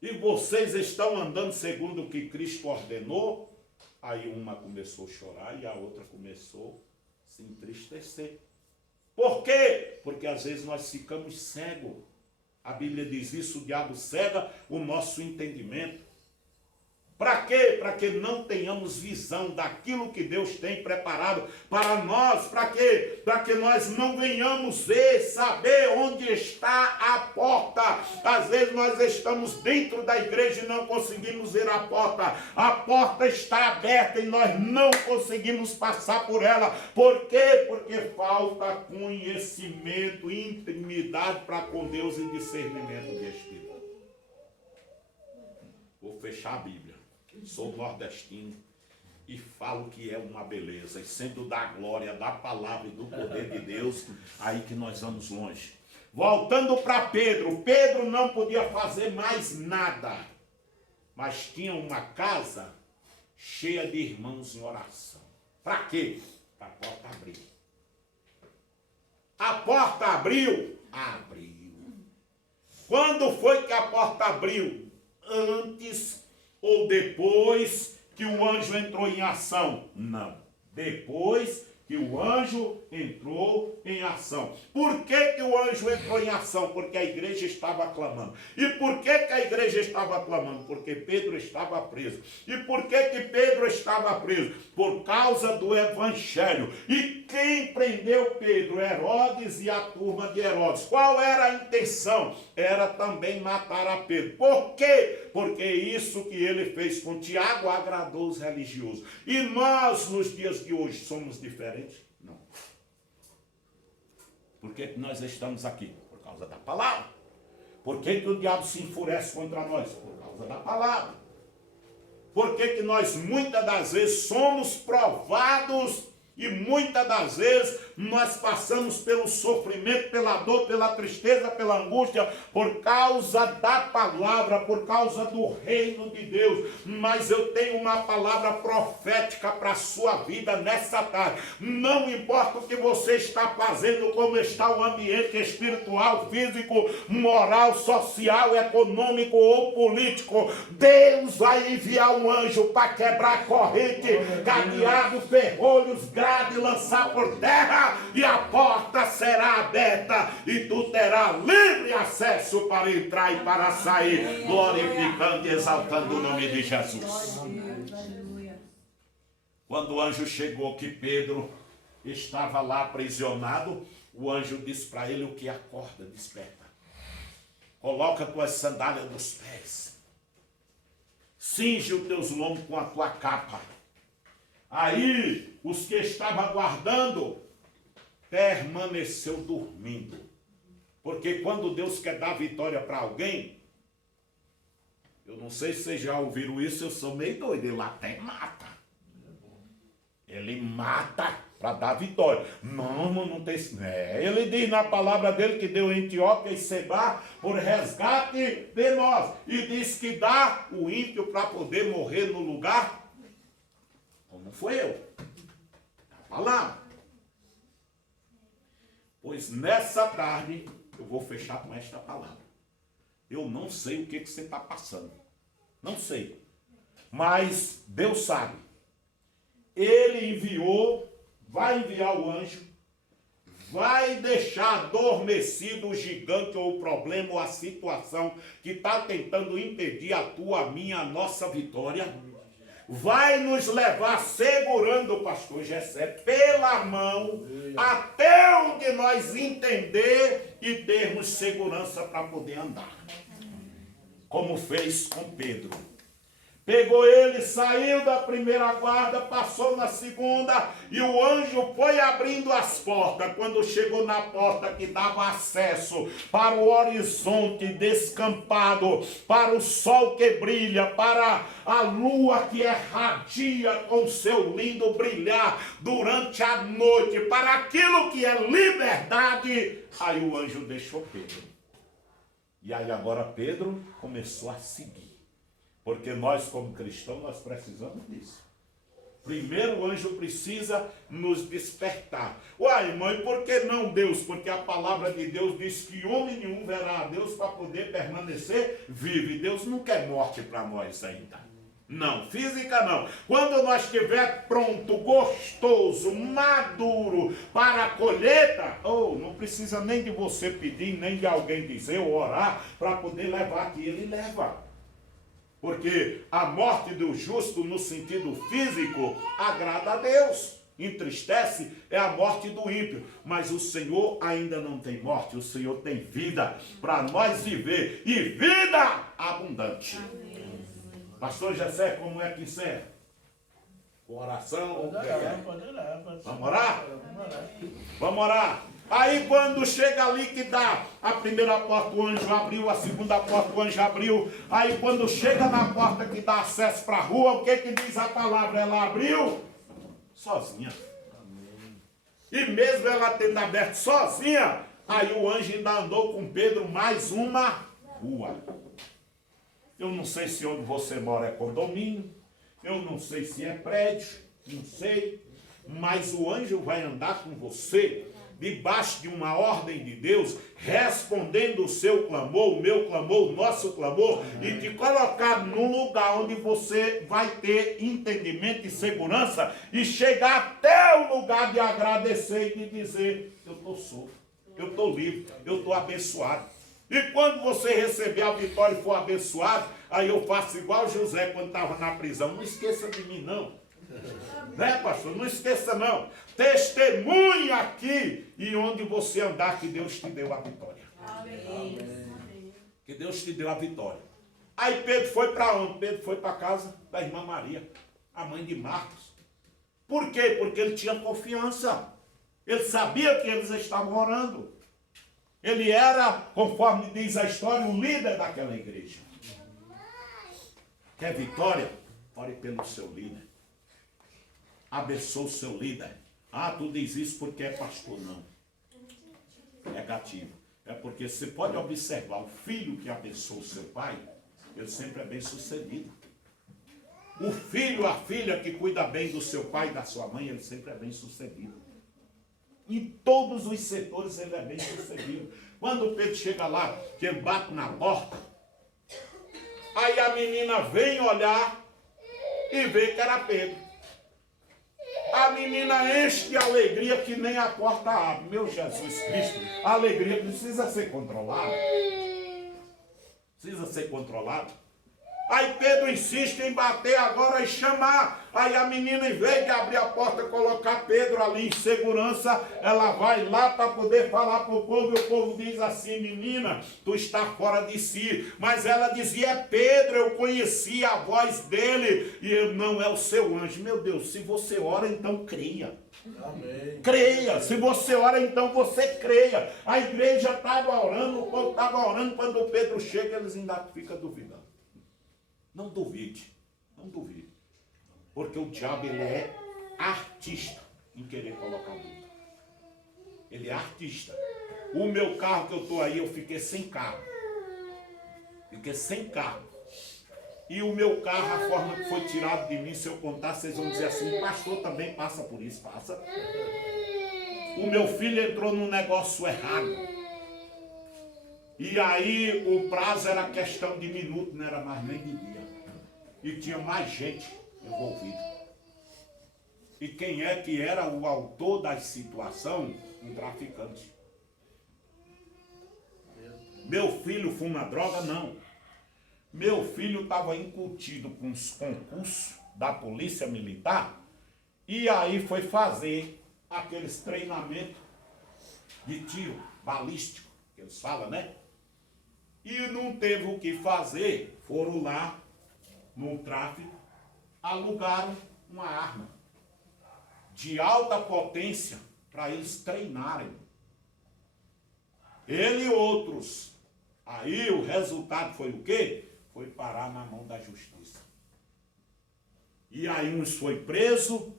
E vocês estão andando segundo o que Cristo ordenou? Aí uma começou a chorar e a outra começou a se entristecer. Por quê? Porque às vezes nós ficamos cegos. A Bíblia diz isso, o diabo cega o nosso entendimento. Para quê? Para que não tenhamos visão daquilo que Deus tem preparado para nós. Para quê? Para que nós não venhamos ver, saber onde está a porta. Às vezes nós estamos dentro da igreja e não conseguimos ver a porta. A porta está aberta e nós não conseguimos passar por ela. Por quê? Porque falta conhecimento, intimidade para com Deus e discernimento de espírito. Vou fechar a Bíblia. Sou nordestino e falo que é uma beleza. E sendo da glória, da palavra e do poder de Deus, aí que nós vamos longe. Voltando para Pedro. Pedro não podia fazer mais nada. Mas tinha uma casa cheia de irmãos em oração. Para quê? Para a porta abrir. A porta abriu? Abriu. Quando foi que a porta abriu? Antes ou depois que o anjo entrou em ação? Não. Depois que o anjo entrou em ação. Por que que o anjo entrou em ação? Porque a igreja estava clamando. E por que que a igreja estava clamando? Porque Pedro estava preso. E por que que Pedro estava preso? Por causa do evangelho. E quem prendeu Pedro? Herodes e a turma de Herodes. Qual era a intenção? Era também matar a Pedro. Por quê? Porque isso que ele fez com Tiago agradou os religiosos. E nós, nos dias de hoje, somos diferentes? Não. Por que nós estamos aqui? Por causa da palavra. Por que que o diabo se enfurece contra nós? Por causa da palavra. Por que que nós muitas das vezes somos provados e muitas das vezes nós passamos pelo sofrimento, pela dor, pela tristeza, pela angústia, por causa da palavra, por causa do reino de Deus. Mas eu tenho uma palavra profética para a sua vida nessa tarde. Não importa o que você está fazendo, como está o ambiente espiritual, físico, moral, social, econômico ou político, Deus vai enviar um anjo para quebrar corrente, cadeado, ferrolhos, grade, lançar por terra, e a porta será aberta e tu terás livre acesso para entrar e para sair, glorificando e exaltando o nome de Jesus. Quando o anjo chegou, que Pedro estava lá aprisionado, o anjo disse para ele: o que? Acorda, desperta, coloca tuas sandálias nos pés, cinge os teus lombos com a tua capa. Aí os que estavam aguardando permaneceu dormindo. Porque quando Deus quer dar vitória para alguém, eu não sei se vocês já ouviram isso, eu sou meio doido, ele até mata. Ele mata para dar vitória. Não tem isso. Ele diz na palavra dele que deu Antioquia e Sebá por resgate de nós. E diz que dá o ímpio para poder morrer no lugar. Como foi eu? A palavra. Pois nessa tarde eu vou fechar com esta palavra. Eu não sei o que você está passando. Não sei. Mas Deus sabe. Ele enviou, vai enviar o anjo, vai deixar adormecido o gigante ou o problema ou a situação que está tentando impedir a tua, a minha, a nossa vitória. Vai nos levar segurando o pastor Jessé pela mão até onde nós entender e termos segurança para poder andar. Como fez com Pedro. Pegou ele, saiu da primeira guarda, passou na segunda e o anjo foi abrindo as portas. Quando chegou na porta que dava acesso para o horizonte descampado, para o sol que brilha, para a lua que irradia com seu lindo brilhar durante a noite, para aquilo que é liberdade, aí o anjo deixou Pedro. E aí agora Pedro começou a seguir. Porque nós, como cristãos, nós precisamos disso. Primeiro o anjo precisa nos despertar. Uai, mãe, por que não Deus? Porque a palavra de Deus diz que homem nenhum verá a Deus para poder permanecer vivo. E Deus não quer morte para nós ainda. Não, física não. Quando nós estiver pronto, gostoso, maduro para a colheita, não precisa nem de você pedir, nem de alguém dizer ou orar para poder levar aqui. Ele leva. Porque a morte do justo no sentido físico agrada a Deus. Entristece é a morte do ímpio. Mas o Senhor ainda não tem morte. O Senhor tem vida para nós viver. E vida abundante. Amém. Pastor Jessé, como é que encerra? Com oração? Pode orar. Vamos orar? Vamos orar. Aí quando chega ali que dá a primeira porta, o anjo abriu, a segunda porta, o anjo abriu. Aí quando chega na porta que dá acesso para a rua, o que diz a palavra? Ela abriu sozinha. Amém. E mesmo ela tendo aberto sozinha, aí o anjo ainda andou com Pedro mais uma rua. Eu não sei se onde você mora é condomínio, eu não sei se é prédio, não sei, mas o anjo vai andar com você debaixo de uma ordem de Deus, respondendo o seu clamor, o meu clamor, o nosso clamor, e te colocar num lugar onde você vai ter entendimento e segurança e chegar até o lugar de agradecer e de dizer: eu estou solto, eu estou livre, eu estou abençoado. E quando você receber a vitória e for abençoado, aí eu faço igual José quando estava na prisão. Não esqueça de mim, não. Né, pastor? Não esqueça, não. Testemunhe aqui e onde você andar que Deus te deu a vitória. Amém. Que Deus te deu a vitória. Aí Pedro foi para onde? Pedro foi para a casa da irmã Maria, a mãe de Marcos. Por quê? Porque ele tinha confiança. Ele sabia que eles estavam orando. Ele era, conforme diz a história, o líder daquela igreja. Quer vitória? Ore pelo seu líder. Abençoe o seu líder. Tu diz isso porque é pastor. Não. Negativo. É porque você pode observar o filho que abençoa o seu pai, ele sempre é bem sucedido. O filho, a filha que cuida bem do seu pai e da sua mãe, ele sempre é bem sucedido. Em todos os setores ele é bem sucedido. Quando o Pedro chega lá, que ele bate na porta, aí a menina vem olhar e vê que era Pedro. A menina enche de alegria que nem a porta abre. Meu Jesus Cristo, a alegria precisa ser controlada. Precisa ser controlada. Aí Pedro insiste em bater agora e chamar. Aí a menina, em vez de abrir a porta e colocar Pedro ali em segurança, ela vai lá para poder falar para o povo. E o povo diz assim: menina, tu está fora de si. Mas ela dizia: é Pedro, eu conheci a voz dele. E ele: não é o seu anjo. Meu Deus, se você ora, então creia. Amém. Creia. Se você ora, então você creia. A igreja estava orando, o povo estava orando. Quando o Pedro chega, eles ainda ficam duvidando. Não duvide, não duvide. Porque o diabo, ele é artista em querer colocar dúvida. Ele é artista. O meu carro que eu estou aí, eu fiquei sem carro. Fiquei sem carro. E o meu carro, a forma que foi tirado de mim, se eu contar, vocês vão dizer assim: pastor também passa por isso, passa. O meu filho entrou num negócio errado. E aí o prazo era questão de minuto, não era mais nem de dia. E tinha mais gente envolvida. E quem é que era o autor da situação? Um traficante. Meu filho fuma droga? Não. Meu filho estava incutido com os concursos da polícia militar. E aí foi fazer aqueles treinamentos de tiro balístico, que eles falam, né? E não teve o que fazer, foram lá no tráfico, alugaram uma arma de alta potência para eles treinarem. Ele e outros. Aí o resultado foi o quê? Foi parar na mão da justiça. E aí uns foi preso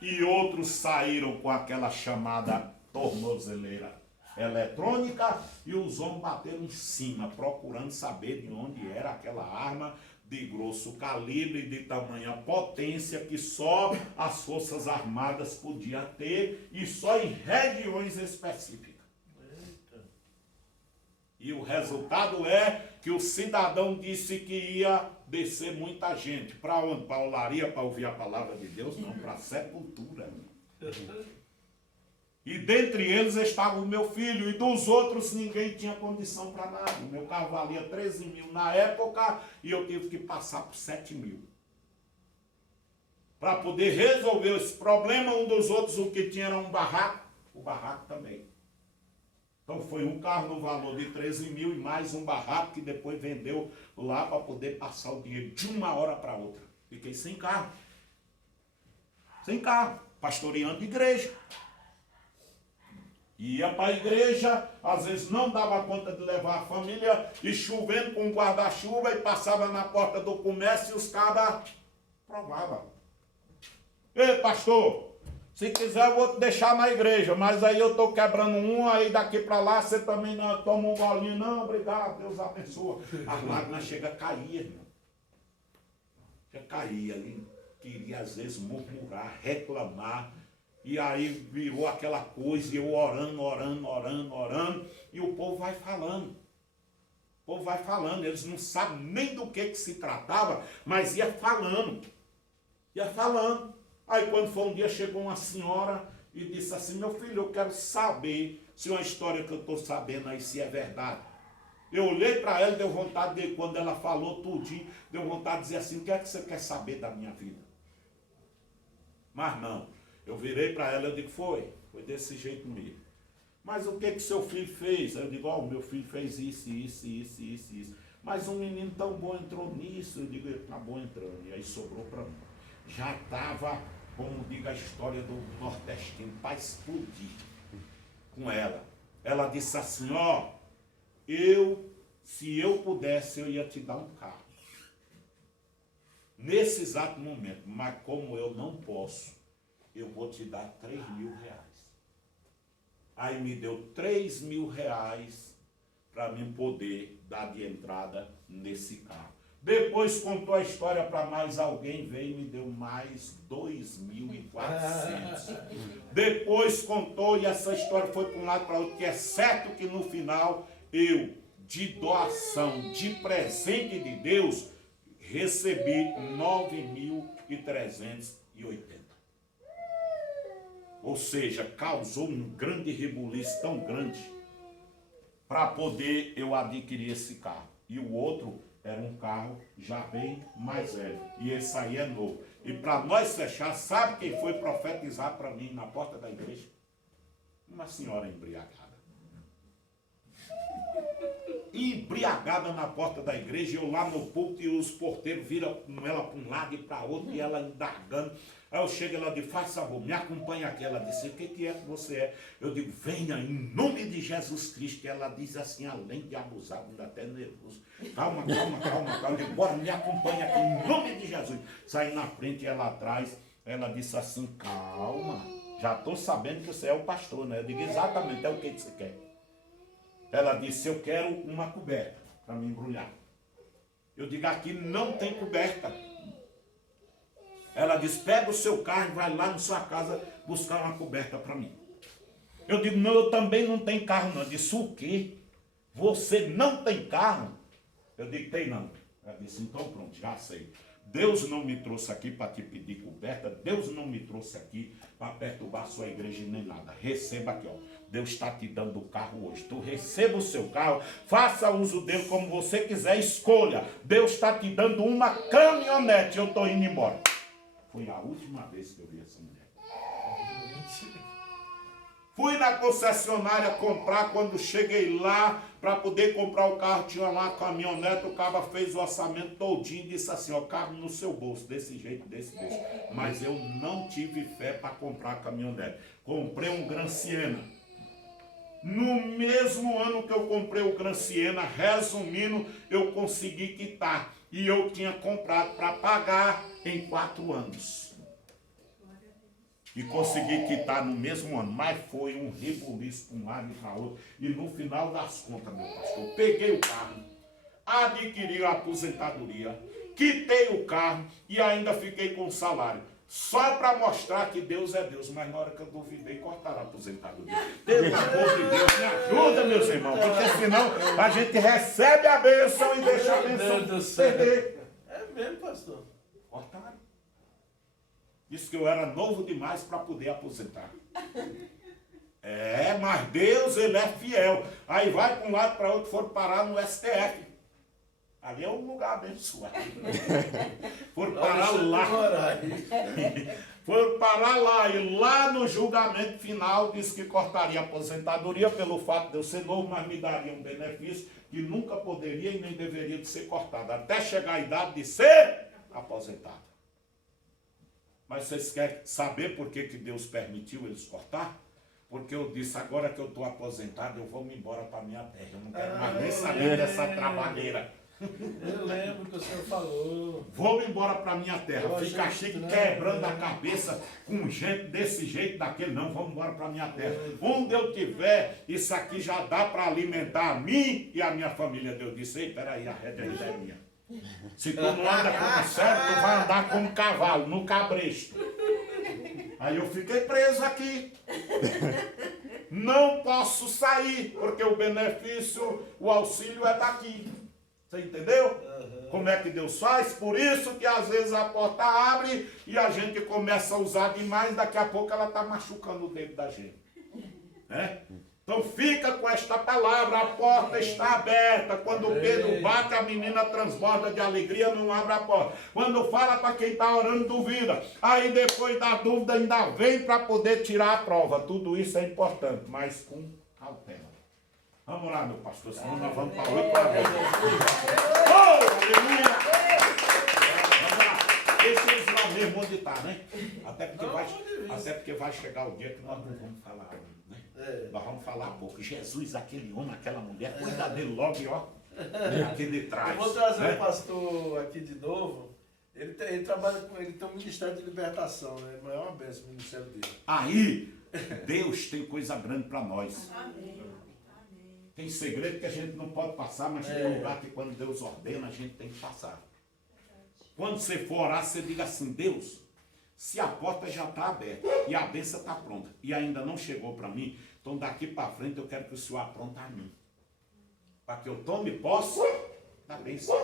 e outros saíram com aquela chamada tornozeleira eletrônica, e os homens bateram em cima, procurando saber de onde era aquela arma de grosso calibre, de tamanha potência, que só as Forças Armadas podiam ter, e só em regiões específicas. E o resultado é que o cidadão disse que ia descer muita gente. Para onde? Para a olaria, para ouvir a palavra de Deus? Não, para a sepultura. E dentre eles estava o meu filho, e dos outros ninguém tinha condição para nada. O meu carro valia 13 mil na época, e eu tive que passar por 7 mil. Para poder resolver esse problema, um dos outros, o que tinha era um barraco, o barraco também. Então foi um carro no valor de 13 mil e mais um barraco que depois vendeu lá para poder passar o dinheiro de uma hora para outra. Fiquei sem carro. Sem carro, pastoreando igreja. Ia para a igreja, às vezes não dava conta de levar a família, e chovendo com um guarda-chuva, e passava na porta do comércio e os cabas provavam. Ei, pastor, se quiser eu vou te deixar na igreja, mas aí eu estou quebrando um, aí daqui para lá você também não toma um golinho. Não, obrigado, Deus abençoa. As lágrimas chegam a cair, irmão. Já caía ali, queria às vezes murmurar, reclamar. E aí virou aquela coisa, e eu orando, e o povo vai falando. O povo vai falando, eles não sabem nem do que se tratava, mas ia falando. Ia falando. Aí quando foi um dia, chegou uma senhora e disse assim: meu filho, eu quero saber se uma história que eu estou sabendo aí, se é verdade. Eu olhei para ela, deu vontade de, quando ela falou tudinho, deu vontade de dizer assim: o que é que você quer saber da minha vida? Mas não. Eu virei para ela, eu digo: foi desse jeito mesmo. Mas o que seu filho fez? Eu digo: o meu filho fez isso. Mas um menino tão bom entrou nisso. Eu digo: ele tá bom entrando. E aí sobrou para mim. Já estava, como diz a história do nordestino, para explodir com ela. Ela disse assim: se eu pudesse, eu ia te dar um carro. Nesse exato momento, mas como eu não posso, eu vou te dar 3 mil reais. Aí me deu 3 mil reais para mim poder dar de entrada nesse carro. Depois contou a história para mais alguém, veio e me deu mais 2.400. Depois contou e essa história foi para um lado para outro, que é certo que no final eu, de doação, de presente de Deus, recebi 9.380. Ou seja, causou um grande rebuliço tão grande para poder eu adquirir esse carro. E o outro era um carro já bem mais velho. E esse aí é novo. E para nós fechar, sabe quem foi profetizar para mim na porta da igreja? Uma senhora embriagada. Embriagada na porta da igreja, eu lá no púlpito, e os porteiros viram ela para um lado e para outro, e ela indagando. Aí eu chego, ela diz: faz favor, me acompanha aqui. Ela disse: o que é que você é? Eu digo: venha em nome de Jesus Cristo. E ela diz assim, além de abusar, ainda até nervoso: calma. Eu digo: bora, me acompanha aqui em nome de Jesus. Saí na frente e ela atrás. Ela disse assim: calma, já estou sabendo que você é o pastor, né? Eu digo: exatamente, é o que você quer? Ela disse: eu quero uma coberta para me embrulhar. Eu digo: aqui não tem coberta. Ela disse: pega o seu carro e vai lá na sua casa buscar uma coberta para mim. Eu digo: não, eu também não tenho carro não. Ela disse: o quê? Você não tem carro? Eu digo: tem não. Ela disse: então pronto, já sei. Deus não me trouxe aqui para te pedir coberta. Deus não me trouxe aqui para perturbar a sua igreja nem nada. Receba aqui, ó. Deus está te dando o carro hoje. Tu receba o seu carro, faça uso dele como você quiser, escolha. Deus está te dando uma caminhonete. Eu estou indo embora. Foi a última vez que eu vi essa mulher. Fui na concessionária comprar. Quando cheguei lá para poder comprar o carro, tinha lá a caminhonete. O cara fez o orçamento todinho e disse assim: ó, cabe no seu bolso, desse jeito, desse. Mas eu não tive fé para comprar a caminhonete. Comprei um Gran Siena. No mesmo ano que eu comprei o Gran Siena, resumindo, eu consegui quitar. E eu tinha comprado para pagar em 4 anos. E consegui quitar no mesmo ano. Mas foi um rebuliço para um lado e para outro. E no final das contas, meu pastor, peguei o carro, adquiri a aposentadoria, quitei o carro e ainda fiquei com o salário. só para mostrar que Deus é Deus. Mas na hora que eu duvidei, cortaram a aposentadoria. Pelo amor de Deus, me ajuda, meus irmãos, porque senão a gente recebe a bênção e deixa a bênção perder. É mesmo, pastor? Cortaram. Disse que eu era novo demais para poder aposentar. Mas Deus, Ele é fiel. Aí vai para um lado, para outro, foram parar no STF. Ali é um lugar abençoado. Foram parar lá. Foram parar lá. E lá no julgamento final disse que cortaria a aposentadoria pelo fato de eu ser novo, mas me daria um benefício que nunca poderia e nem deveria de ser cortado. Até chegar a idade de ser aposentado. Mas vocês querem saber por que Deus permitiu eles cortar? Porque eu disse, agora que eu estou aposentado, eu vou me embora para minha terra. Eu não quero mais nem saber dessa trabalheira. Eu lembro que o senhor falou. Vou embora para minha terra. Ficar chique, quebrando a cabeça com gente desse jeito, daquele. Não, vamos embora para minha terra. Onde eu tiver, isso aqui já dá para alimentar a mim e a minha família. Deus disse, ei, peraí, a rédea ainda é minha. Se tu não anda como servo, tu vai andar como cavalo, no cabresto. Aí eu fiquei preso aqui. Não posso sair, porque o benefício, o auxílio é daqui. Você entendeu? Como é que Deus faz? Por isso que às vezes a porta abre e a gente começa a usar demais, daqui a pouco ela está machucando o dedo da gente. Né? Então fica com esta palavra, a porta está aberta. Quando Pedro bate, a menina transborda de alegria, não abre a porta. Quando fala para quem está orando, duvida. Aí depois da dúvida ainda vem para poder tirar a prova. Tudo isso é importante, mas com cautela. Vamos lá, meu pastor, senão nós vamos para 8 para 10. Oh, aleluia! Vamos lá, deixa eles lá mesmo onde está, né? Até porque vai chegar o dia que nós não vamos falar, né? Nós vamos falar pouco. Jesus, aquele homem, aquela mulher, cuida dele logo e ó, aqui de trás. Eu vou trazer o pastor aqui de novo. Ele trabalha com ele, tem um ministério de libertação, né? Mas é uma benção o ministério dele. Aí, Deus tem coisa grande para nós. Amém. Tem segredo que a gente não pode passar, mas tem lugar que quando Deus ordena, a gente tem que passar. Quando você for orar, você diga assim, Deus, se a porta já está aberta e a bênção está pronta e ainda não chegou para mim, então daqui para frente eu quero que o Senhor apronte a mim. Para que eu tome posse da bênção.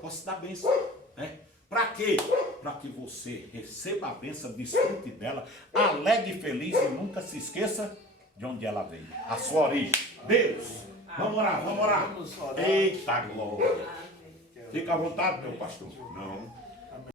Posse da bênção. Né? Para quê? Para que você receba a bênção, desfrute dela, alegre e feliz e nunca se esqueça de onde ela veio, a sua origem. Deus, vamos orar, vamos orar. Eita glória. Fica à vontade, meu pastor. Não.